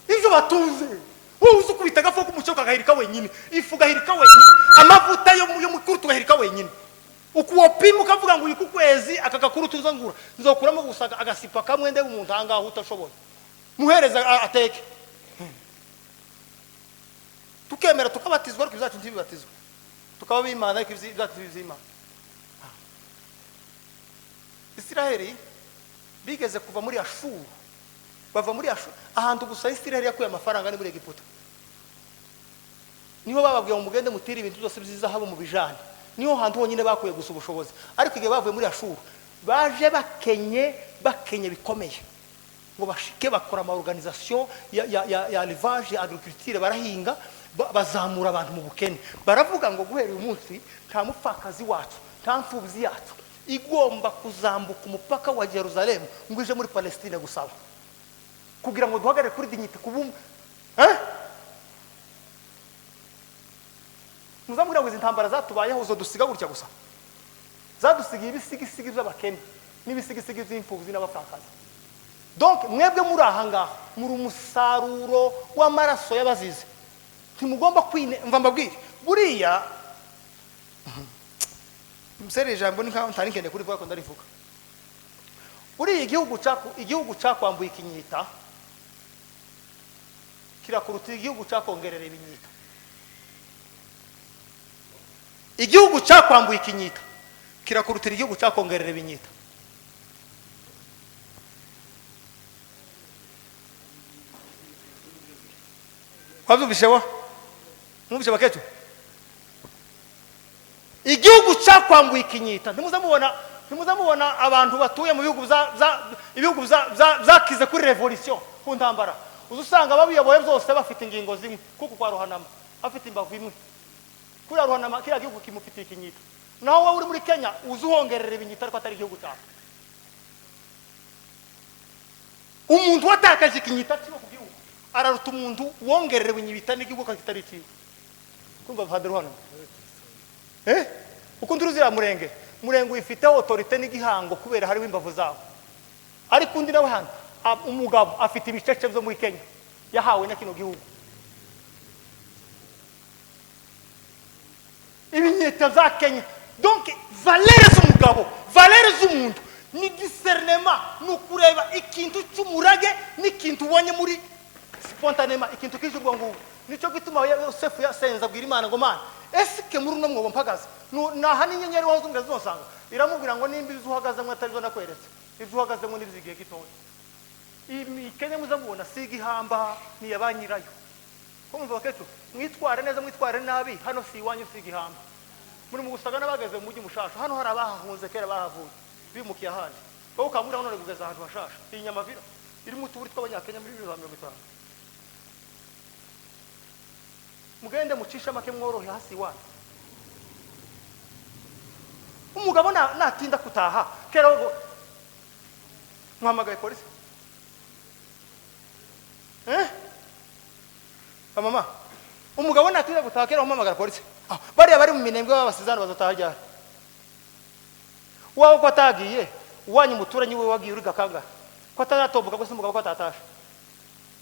ivyo batunze wowe uzukubita gafo kumucyo kagahirika wenyine ifu gahirika wenyine amavuta yo mukuru tugahirika wenyine ukuwopima ukavuga ngo uyu kukwezi akagakuru tuzangura nzokuramo gusaga agasipa kamwe nde umuntu hangaho utashoboye muhereza ateke tukemera tukabatizwa ariko bizacu ntibibatizwa tukaba bimana ariko bizacu bizimana. Israeli bigeze kuva muri Ashuru bava muri Ashuru ahantu gusa Israeli yakuye amafaranga ni muri Egiputa niho bababwiye mu mugende mutira ibintu byose byiza habo mu bijane niho hantu honyine bakuye gusa ubushobozi ariko igihe bavuye muri Ashuru baje bakenye bikomeye ngo bashike bakora ama organisation ya élevage ya agriculture barahinga bazamura abantu mu bukene baravuga ngo guhera uyu munsi nta mupfakazi wacu nta mfubyi yacu igomba kuzambuka umupaka wa Jerusalem ngo ije muri Palestine gusaba kugira ngo duhagare kuri dignité kubumwe muzamubwira ngo izi ntambara zatubayeho zo dusiga gutya gusa zadusigiye ibisigisigi by'abakene n'ibisigisigi by'imfubyi n'abapfakazi. Donc mwebwe muri ahangaha muri umusaruro w'amaraso y'abazize ntimugomba mva mbabwire buriya msere jambo ni nkaho ntari nkende kuri vuga ko ndarivuga buriya igihugu cyakwambuye ikinyita kirakuruta igihugu cyakongerera ibinyita. Igihugu cyakwambuye ikinyita kirakurutira igihugu cyakongerera ibinyita. wabyumvise wa mwumvise bakecuru igihugu cyakwambuye ikinyita ntimuzamubona abantu batuye mu bihugu zakize kuri revolution ku ntambara uzusanga ababiyoboye byose bafite ingingo zimwe kuko kwa Ruhanama afite imbavu imwe kuri Ruhanama kiriya gihugu kimufitiye ikinyita naho wowe uri muri Kenya uzuhongerera ibinyita ariko atari igihugu cyawe umuntu watakaje ikinyita cyo ku gihugu araruta umuntu wongerera ibinyita n'igihugu kitari cyiwe kumva Padre Ruhanama uko nduruzira murenge uyifite autorité n'igihango kubera hari w'imbavu zabo ariko undi nawe hano umugabo afite ibicece byo muri Kenya yahawe na kino gihugu ibinyeta za Kenya donc valeurs z'umugabo valeurs z'umuntu ni discernement nukureba ikintu cy'umurage n'ikintu ubonye muri spontanément ikintu kijubwo ngo nico gituma Yosefu yasenza abwira Imana ngo Mana esike muri uno mwobo mpagaze naha n'inyenyeri wazumwe zosanga iramubwira ngo nimba izuhagaze mwe atarizo nakweretse izuhagaze ngo nizigiye gitoya Kenya muzamubona sigihamba ni yabanyirayo ko mumva bakecu mwitware neza mwitware nabi hano si iwanyu sigihamba muri mu gusaga nabageze mu mujyi mushasha hano hari abahunze kera bahavuye bimukiye ahandi wowe ukamura none kugeza ahantu hashasha iyi Nyamavira iri mu tuburi tw'Abanyakenya muri 2050 mugende mucisha make mworohe hasi iwanyu umugabo natinda kutaha kera ngo mwamagaye polisi mama umugabo natinda kutaha kera mwamagara polisi bariya bari mu minembwe babasizana bazotaha ryari wawe ko atagiye uwanyu muturanyi we wagiye uri gakanga ko atanatomboka gose umugabo ko atatasha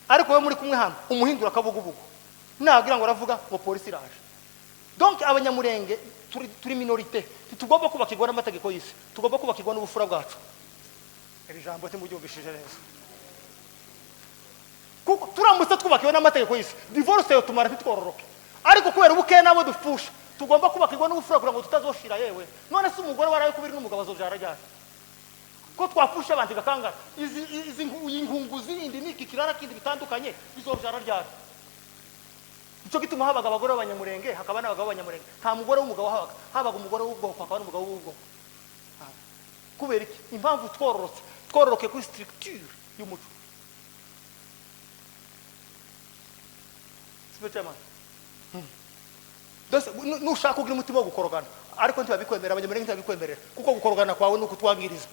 ariko we muri kumwe hano umuhindura kabugubugu nagira ngo aravuga ngo polisi iraje donc abanyamurenge turi minorité tugomba kubakirwa n'amategeko y'isi tugomba kubakirwa n'ubufura bwacu iri jambo timujyumvishije neza kuko turamutse twubakiwe n'amategeko y'isi divorce yo tumara twitwororoke ariko kubera ubuke nabo dupfusha tugomba kubakirwa n'ubufura kugira ngo tutazoshira yewe none se umugore waraye kubiri n'umugabo azobyara ryari ko twapfusha abantu gakanga izi ingungu zindi niki kirara kindi bitandukanye bizobyara ryari icyo gituma habaga abagore b'Abanyamurenge hakaba n'abagabo b'Abanyamurenge nta mugore w'umugabo habaga umugore w'ubwoko hakaba n'umugabo w'ubwoko kubera iki impamvu twororoke kuri structure y'umuco sibetema dose nushaka kugira umutima wo gukorogana ariko ntibabikwemera Abanyamurenge ntibabikwemerera kuko gukorogana kwawe nuko twangiriza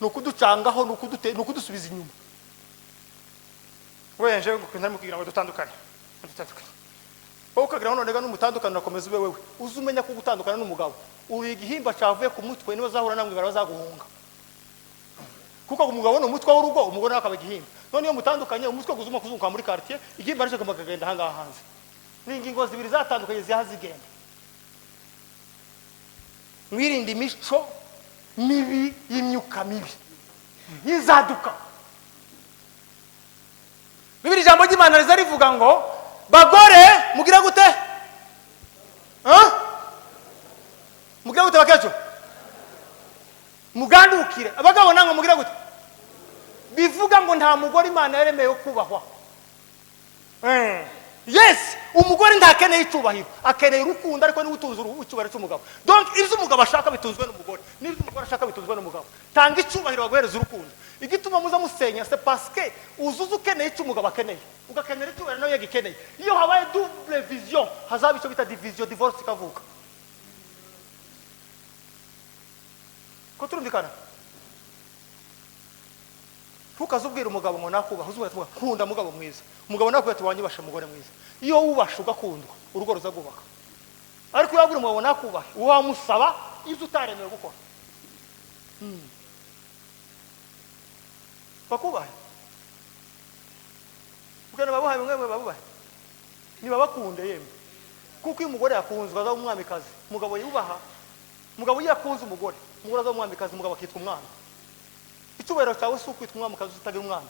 nuko ducangaho nuko dusubiza inyuma wenje ntarimo kugira ngo dutandukane wowe ukagira none n'umutandukano nakomeza ube wewe uzumenya ko gutandukana n'umugabo uri igihimba cyavuye ku mutwe niba zahura namwe barazaguhunga kuko umugabo ni umutwe w'urugo umugore akaba igihimba none iyo mutandukanye umutwe guzuma kuzunguka muri quartier igihimba ariko kagenda hangaha hanze n'ingingo zibiri zatandukanye zihazigenda mwirinde imico mibi y'imyuka mibi yizaduka Bibiri jambo ry'Imana riza rivuga ngo bagore mugira gute mugira gute bakecu mugandukire abagabo nango mugira gute bivuga ngo nta mugore Imana yaremeye kubahwa yes umugore ntakeneye icubahiro akeneye urukundo ariko ni utunze urucubahiro cy'umugabo donc ibyo umugabo ashaka bitunzwe n'umugore n'ibyo umugore ashaka bitunzwe n'umugabo tanga icubahiro baguhereza urukundo igituma muza musenya c'est parce que uzuzu ukeneye cy'umugabo akeneye ugakenera icubahiro nawe yagikeneye iyo habaye double vision hazaba icyo bita division divorce ikavuka ko turumvikana tukazubwira umugabo ngo nakubaha uzubwira kunda mugabo mwiza umugabo nakubwira ati wanyibasha umugore mwiza iyo wubasha ugakundwa urugo ruzagubaka ariko yabwira umugabo nakubaha wamusaba ibyo utaremewe gukora bakubahe ukana babuhaye mwe babubahe niba bakunde yemwe kuko iyo umugore yakunzwe aza umwamikazi umugabo yubaha umugabo yakunze umugore aza umwamikazi umugabo akitwa umwana icubahiro cyawe si ukwitwa umwamikazi utagira umwana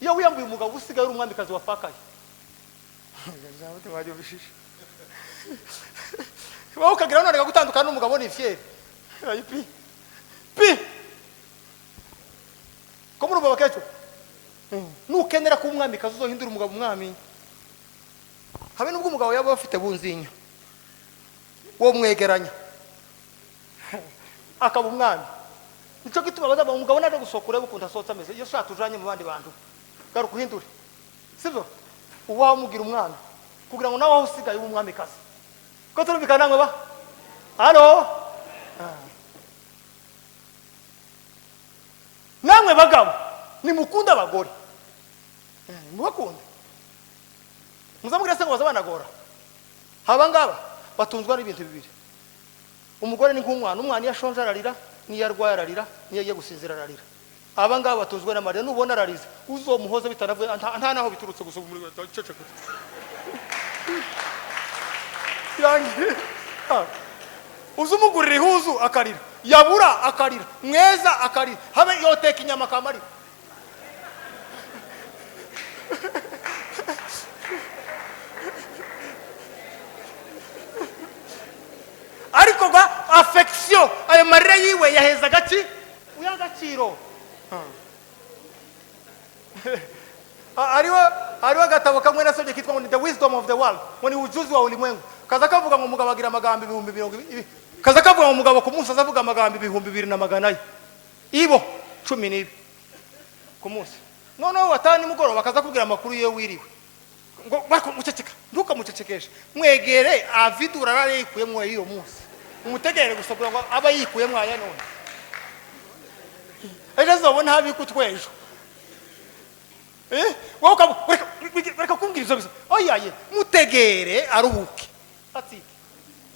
iyo wiyambuye umugabo usigaye uri umwamikazi wapfakaye wowe ukagira none gutandukana n'umugabo ni fier pi ko muri ubu bakecu nukenera kuba umwamikazi uzohindura umugabo umwami. Habe nubwo umugabo yaba afite bunzinya wo mwegeranya akaba umwami. Nico gituma bazaba umugabo naje gusokura bukunda asotsa ameze iyo shaka tujanye mu bandi bantu garuka uhindure, sibyo uwaho mugira umwami kugira ngo nawe aho usigaye umwamikazi. Ko turumvikana namwe ba halo namwe bagabo nimukunda abagore mubakunde muzamubwira se ngo bazabanagora. Haba ngaba batunzwa n'ibintu bibiri. Umugore ni nk'umwana, umwana iyo ashonje ararira, niyo arwaye ararira, niyo agiye gusinzira ararira. Aba ngaba batuzwe n'amarira, nubona ararize uzomuhoze bitanavuye nta naho biturutse gusa muri ceceka. Uzumugurira ihuzu akarira, yabura akarira, mweza akarira, habe yoteka inyama kamarira. Ariko ga affection ayo marira yiwe yaheza gaci uyagaciro. Ariwa gatabo kamwe nasomye kitwa ngo The Wisdom of the World, ngo ni ujuzi wa ulimwengu. Kaza kavuga ngo umugabo agira amagambo 200,000. Kaza kavuga ngo umugabo ku munsi azavuga amagambo 2,200 ibo 12 ku munsi. Noneho watani mugoroba kaza kubwira amakuru ye wiriwe ngo bako muceceka nduka mucecekesha mwegere avidura rare yikuye mwe iyo munsi umutegere gusabura ngo aba yikuye mwaya none ejo zobona habi kutwejo woka reka kumbwira izo bizo oyaye mutegere aruhuke ati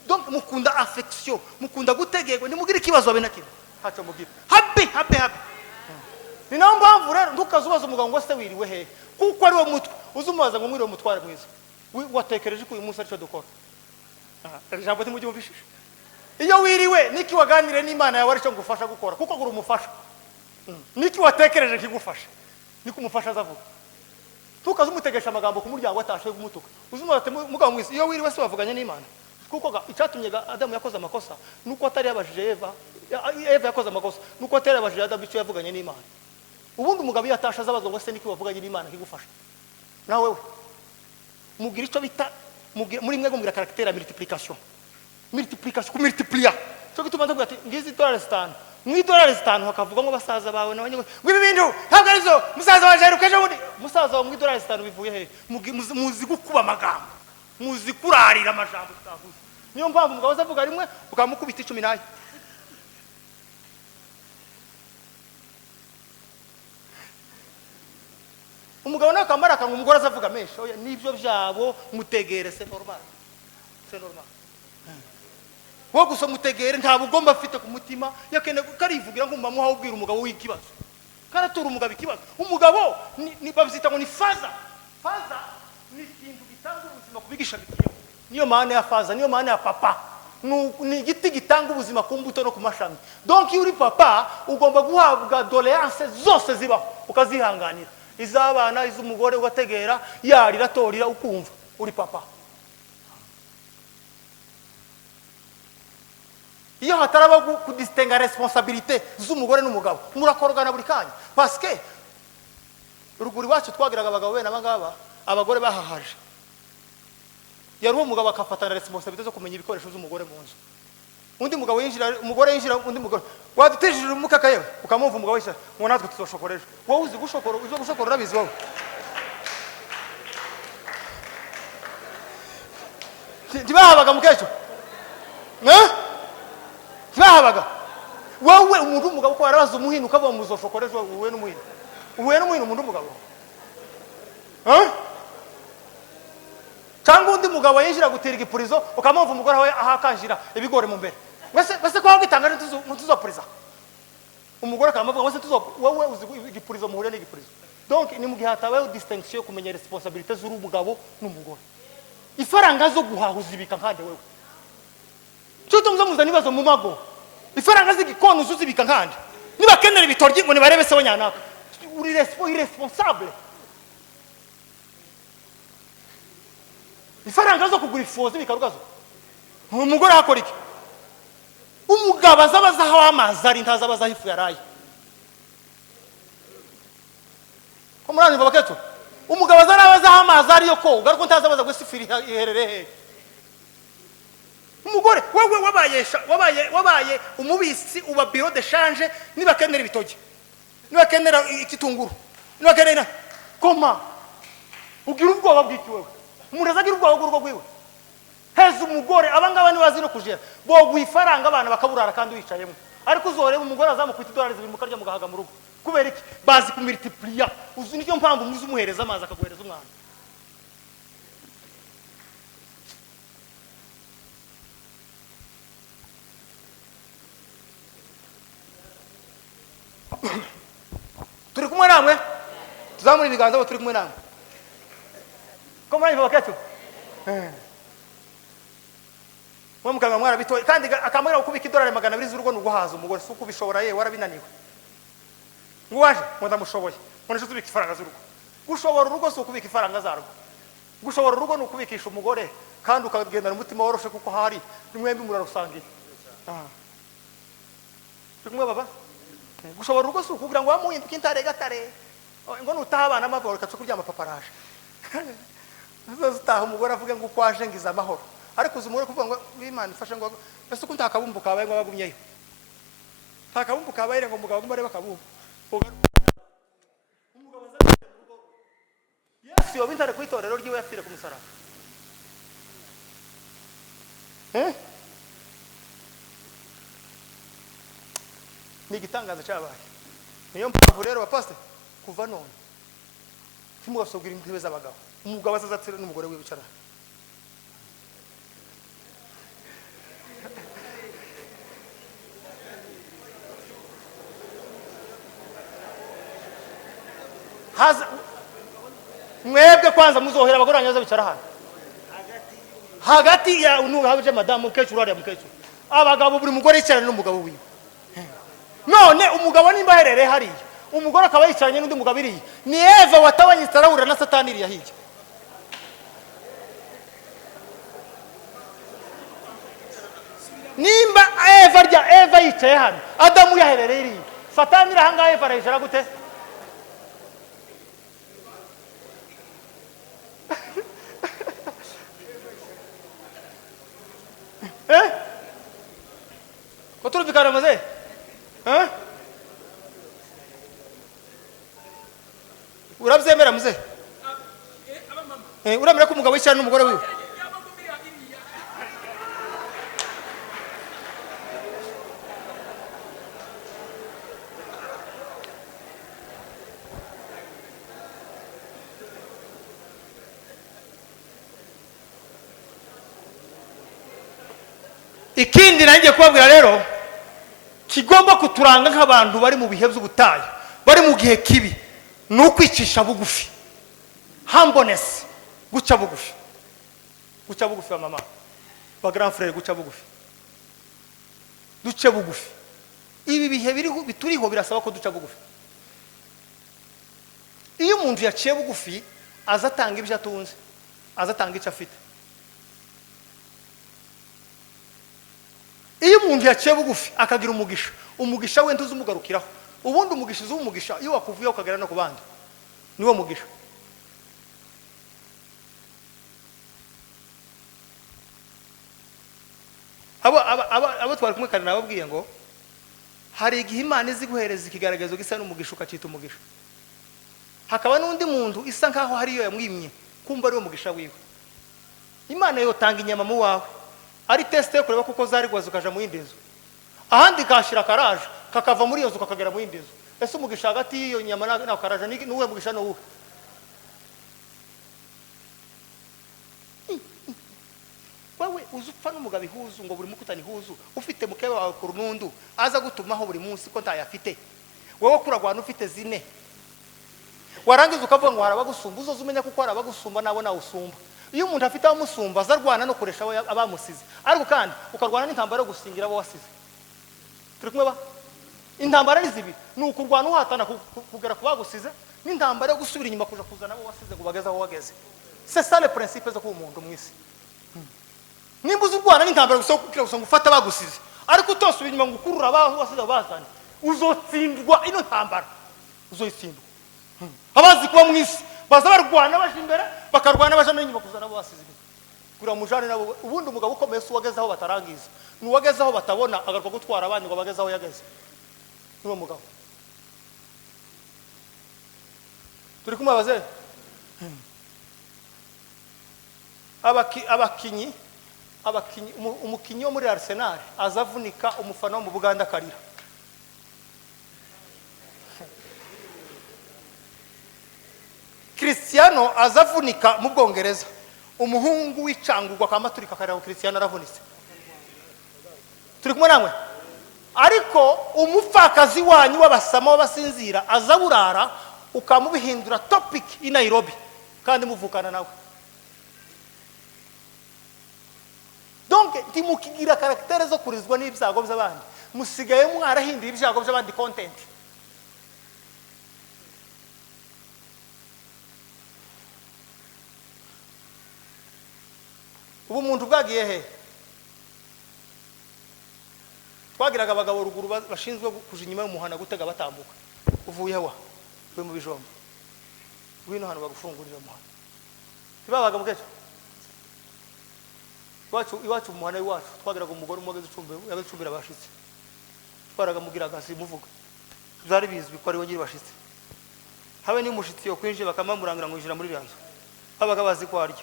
donc mukunda affection mukunda gutegerwa nimugire ikibazo abe nakimwe haco mugira happy ni naho mpamvu rero ndukazubaza umugabo ngo se wiriwe he kuko ari wo mutwe uzumubaza ngo mwiriwe mutware mwiza watekereje ko uyu munsi aricyo dukora ijambo timujye mubishije iyo wiriwe niki waganire n'Imana yawe aricyo ngufasha gukora kuko gura umufasha niki watekereje kigufasha niko umufasha azavuga tukazumutegesha amagambo ku muryango atashe gumutuka uzumubaza mugabo mwiza iyo wiriwe se wavuganye n'Imana kuko icyatumye Adamu yakoze amakosa nuko atari yabajije Eva yakoze amakosa nuko atari yabajije Adamu icyo yavuganye n'Imana. Ubundi umugabo yatasha azabaza ngo se niki wavuganye n'Imana kigufasha nawe we mugira icyo bita muri mwe mugira caractère ya multiplication ku multiplier cyo gituma ndavuga ati ngizi $5 mu $5 hakavuga ngo basaza bawe nabanye ngo ibi bintu ntabwo arizo musaza waje rukeje ubundi musaza wa mu $5 bivuye he muzi gukuba amagambo muzi kurarira amajambo tutavuze niyo mpamvu umugabo azavuga rimwe ukamukubita 10 umugabo nakamara kan umugore azavuga menshi oya nibyo byabo mutegere c'est normal wo gusa mutegere nta bugomba afite ku mutima yakene karivugira ngo mbamuha ubwira umugabo w'ikibazo karatura umugabo ikibazo umugabo ni babyita ngo ni faza ni ikintu gitanga ubuzima kubigisha bikiyo niyo maana ya faza niyo maana ya papa ni igiti gitanga ubuzima ku mbuto no ku mashami donc iyo uri papa ugomba guhabwa doléance zose zibaho ukazihanganira izabana izumugore ugategera yarira torira ukumva uri papa. Iyo hataraba kudistinga responsabilité z'umugore n'umugabo murakorogana buri kanya parce que ruguri wacu twagiraga abagabo bene abangaba abagore bahahaje yari umugabo akafatana responsabilité zo kumenya ibikoresho z'umugore mu nzu undi mugabo yinjira umugore yinjira undi mugore wadutejije umukaka yewe ukamumva umugabo wese ngo natwe tuzoshokoreje wowe uzi gushokora uzo gushokora urabizi wowe ndibahabaga mukecho bahabaga wowe umuntu umugabo ko arabaza umuhino ukava mu zoshokoreje wowe n'umuhino umuntu umugabo cyangwa undi mugabo yinjira gutira igipurizo ukamumva umugore we ahakanjira ibigore mu mbere wese ko hagitangaje tuzopuriza umugore akamuvuga wese wowe uzi igipurizo muhure n'igipurizo donc ni mu gihe hatabaye distinction kumenya responsabilité z'uru mugabo n'umugore ifaranga zo guhahuza ibika nkande wewe cyo tumuza muza nibazo mu mago ifaranga z'igikono uzuzibika nkande niba kenera bitoryi ngo nibarebe se wanyanaka uri irresponsable ifaranga zo kugura ifoze bikarugazo umugore hakora iki umugabo azabaza aho amazi ari ntazabaza ifu yaraye ko muranyumva bakecuru umugabo azarabazaho amazi ariyo koga ariko ntazabaza gusifira iherereye umugore wewe wabaye umubisi uba biro de change niba kenera ibitoki niba kenera ikitunguru niba kenera koma ugira ubwoba bw'iki wewe umuntu azagira ubwoba bw'urugo rwiwe heza umugore abangaba nibazi no kujera bo gwifaranga abana bakaburara kandi wicayemo ariko uzoreba umugore azamukwita $2 mu karya mugahaga mu rugo kubera iki bazi ku multiplier uzi nicyo mpamvu muzi umuhereza amazi akaguhereza umwana turi kumwe namwe tuzamura ibiganza bo turi kumwe namwe ko muranyumva bakecuru mukanga mwarabitoye kandi akamara gukubika $200 z'urugo nuguhaza umugore suko bishobora ye warabinaniwe ngwaje ndamushoboye none tubika ifaranga z'urugo gushobora urugo suko kubika ifaranga zarwo gushobora urugo nukubikisha umugore kandi ukagendana umutima woroshe kuko hari nimwembi murarusangiye kumwe baba gushobora urugo suko kugira ngo wamuhinduke intare gatare ngo nutaha abana amahoro kacu kuryama paparaje uzataha umugore avuga ngo kwaje ngiza amahoro ariko uzumure kuvuga ngo Imana ifashe ngo ese ko ntakabumbu kabaye ngo bagumyeyo ntakabumbu kabaye ngo umugabo agumare bakabumbu umugabo azanye urugo Yesu yobintare kwitorero ryiwe yafire ku musaraba ni gitangaza cyabaye niyo mpamvu rero bapasite kuva none kimugasobwira intebe z'abagabo umugabo azazatsira n'umugore wibicara mwebwe kwanza muzohera abagore banyaza bicara hano hagati ya unuhaje madamu mukecuru ari mukecuru abagabo buri mugore yicarana n'umugabo wiwe none umugabo nimba herere hariya umugore akaba yicaranye n'undi mugabo iriye ni Eva watabanye Sarawura na Satani iriya hirya nimba Eva yicaye hano Adamu yaherere iriya Satani irahanga Eva arayicara gute Turubikana maze urabyemera muze uramera ko umugabo yicara n'umugore wiwe ikindi nanjye kubabwira rero kigomba kuturanga nk'abantu bari mu bihe by'ubutayu bari mu gihe kibi n'ukwicisha bugufi humbleness guca bugufi wa mama ba grand frère guca bugufi duce bugufi ibi bihe bituriho birasaba ko duca bugufi iyo umuntu yaciye bugufi azatanga ibyo atunze azatanga icyo afite iyo umuntu yaciye bugufi akagira umugisha we ntuzi umugarukiraho ubundi umugisha z'umugisha iyo wakuvuye ukagera no ku bandi niwo mugisha abo twari kumwe kare nababwiye ngo hari igihe Imana izi guhereza ikigaragazo gisa n'umugisha ukacita umugisha hakaba n'undi muntu isa nkaho hari iyo yamwimye kumva ari wo mugisha wiwe Imana yotanga inyama mu wawe ari teste yo kureba kuko zarigwaza ukaja mu yindi nzu ahandi kashira karaje kakava muri iyo nzu kakagera mu yindi nzu ese umugisha hagati y'iyo nyama na karaje n'uwe mugisha n'uwe wewe uzupfa n'umugabo ihuzu ngo buri mukutani ihuzu ufite mukebe wawe ku runundu aza gutumaho buri munsi ko ntayafite wewe kuragwana ufite zine warangiza ukavuga ngo harabagusumba uzoza umenya kuko harabagusumba nabo nawe usumba iyo umuntu afite abamusumba azarwana no kuresha abamusize ariko kandi ukarwana n'intambara yo gusingira abo wasize turi kumwe ba intambara ni zibi ni ukurwana uhatana kugera ku bagusize n'intambara yo gusubira inyuma kuja kuzana abo wasize ngo bageze aho wageze c'est ça le principe zo kuba umuntu mwisi nimba uzurwana n'intambara gusa ufata bagusize ariko utosubira inyuma ngo ukurura abaho wasize bazana uzotsindwa ino ntambara uzoyitsindwa abazi kuba mu isi baza barwana baje imbere bakarwana baje n'inyuma kuzana abo basize kura mujane nabo ubundi umugabo ukomeye su wagezaho batarangiza nuwagezaho batabona agaruka gutwara abandi ngo bagezaho yageze niwo mugabo turi kumabaze abakinyi umukinyi wo muri Arsenal azavunika umufana wo mu Buganda karira Cristiano azavunika mu Bwongereza umuhungu w'icangurwa kamaturika karira Cristiano aravunitse turi kumwe namwe ariko umupfakazi wanyu w'abasama w'abasinzira azaburara ukamubihindura topic i Nairobi kandi muvukana nawe donc timukigira karaktere zo kurizwa n'ibyago by'abandi musigaye mwarahindura ibyago by'abandi content ubu muntu bwagiye he twagiraga abagabo ruguru bashinzwe kuja inyuma y'umuhana gutega batambuka uvuye wa we mu bijomba wino hano bagufungurira umuhana tibabaga mukeje iwacu umuhana iwacu twagiraga umugore umugeze yabecumbira bashitse twaraga mugiraga simuvuga byari bizwi ko ari we nyiri bashitse habe ni mushitsi yo kwinje bakamamurangira ngo yinjira muri byanzu abaga bazi ko arya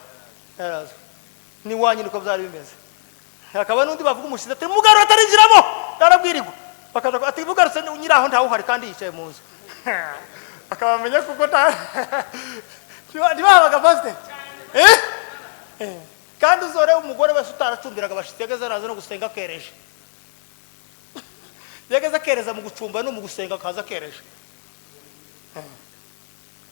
yarazo ni wanyu niko byari bimeze akaba nundi bavuga umushitsi ati mugaro atarinjiramo yarabwirirwa bakaza ati bugarutse nyiraho ntaho hari kandi yicaye mu nzu akabamenya kuko ntibabaga pastor kandi uzore umugore wese utaracumbiraga abashitsi yageze araza no gusenga akereje yageze akereza mu gucumba no mu gusenga akaza akereje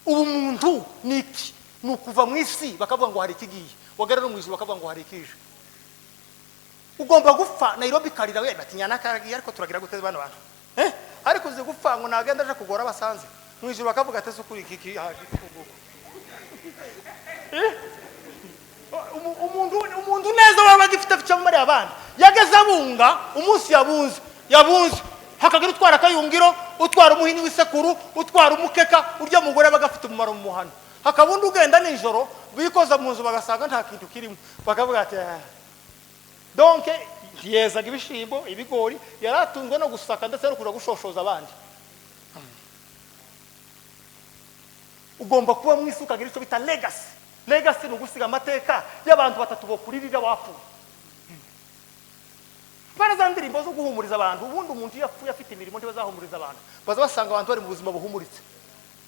ubu muntu niki nukuva mu isi bakavuga ngo hari ikigiye wagera no mu isi bakavuga ngo hari ikije ugomba gupfa Nairobi karira we batinyana karagiye ariko turagira guteza bana bantu ariko uzi gupfa ngo nagenda aje kugora basanze mu ijuru bakavuga ate sukuri iki umuntu neza waba gifite cyo muri abandi yageze abunga umunsi yabunze hakagira utwara akayungiro utwara umuhini w'isekuru utwara umukeka urya mugore bagafite umumaro mu muhana hakabundi ugenda nijoro bikoza mu nzu bagasanga nta kintu kirimo bakavuga ati donc yezaga ibishimbo ibigori yaratunzwe no gusaka ndetse no kuja gushoshoza abandi ugomba kuba mwisuka gira ico bita legacy no gusiga amateka y'abantu batatu bokuririra bapfuye baraza ndirimbo zo guhumuriza abantu ubundi umuntu yapfuye afite imirimo ntibazahumuriza abantu baza basanga abantu bari mu buzima buhumuritse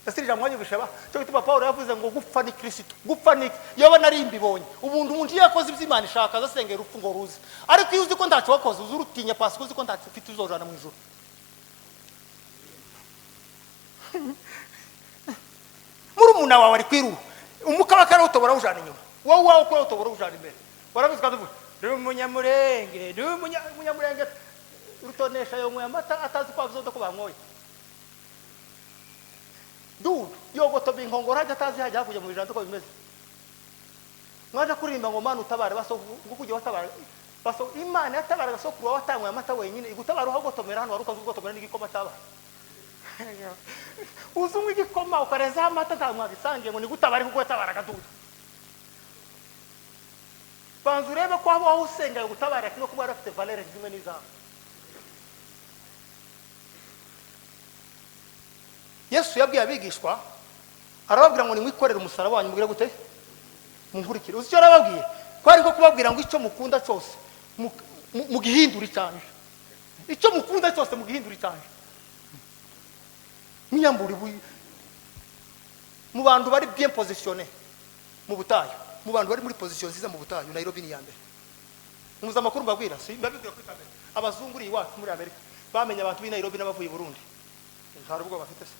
Asirija mwanya bishaba cyo gituma Paulo yavuze ngo gupfa ni Kristo gupfa ni yoba nari mbibonye umuntu yakoze iby'Imana ishaka azasengera upfu ngo ruzi ariko iyo uzi ko ntacyo wakoze uzurutinya pasi uzi ko ntacyo ufite uzorana mu ijuru muri umuna wawe ari kwiru umukabakara utobora ujana inyuma wowe ko utobora ujana imbere barabizi kandi uvuga umunyamurenge urutonesha yo mwamata atazi kwa bizoda ko bamwoye dudu yogoto binkongora hajya atazi hajya kujya mu bijando ko bimeze mwaje kurimba ngo mana utabare baso gukujya watabara baso Imana yatabara gasokuru watangwe amata wenyine igutabara aho gotomera hano waruka gotomera n'igikoma cyaba uzumwe igikoma ukareza amata ntamwa bisangiye ngo nigutabare kuko yatabara gadudu banzu rebe ko abo usenga gutabara kino kuba rafite valeur zimwe n'izabo Yesu yabwiye abigishwa arababwira ngo nimwikorere umusaraba wanyu mugire gute munkurikire uzi cyo arababwiye ko ariko kubabwira ngo icyo mukunda cyose mugihindura cyane icyo mukunda cyose mugihindura cyane Ninyamburi mu bantu bari bien positionné mu butayu mu bantu bari muri position nziza mu butayu Nairobi ni yambere muza makuru mbabwira si mbabwira ko kamera abazunguri iwacu muri Amerika bamenye abantu b'i Nairobi n'abavuye Burundi ntarubwo bafite se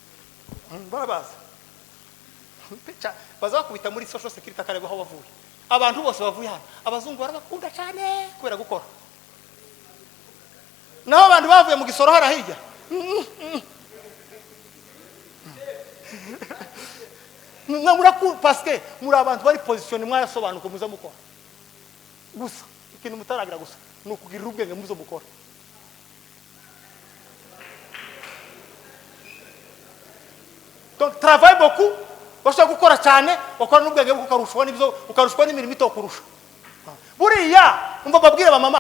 barabaza bazakubita muri social security akareba aho bavuye abantu bose bavuye hano abazungu barabakunda cyane kubera gukora naho abantu bavuye mu gisoro harahijya parce que muri abantu bari position mwarasobanuka muza mukora gusa ikintu mutaragira gusa nukugira ubwenge muzo mukora donc travail beaucoup bashaka gukora cyane bakora n'ubwenge bwo ukarushwa n'ibyo ukarushwa n'imirimo ito kurusha buriya umva babwire ba mama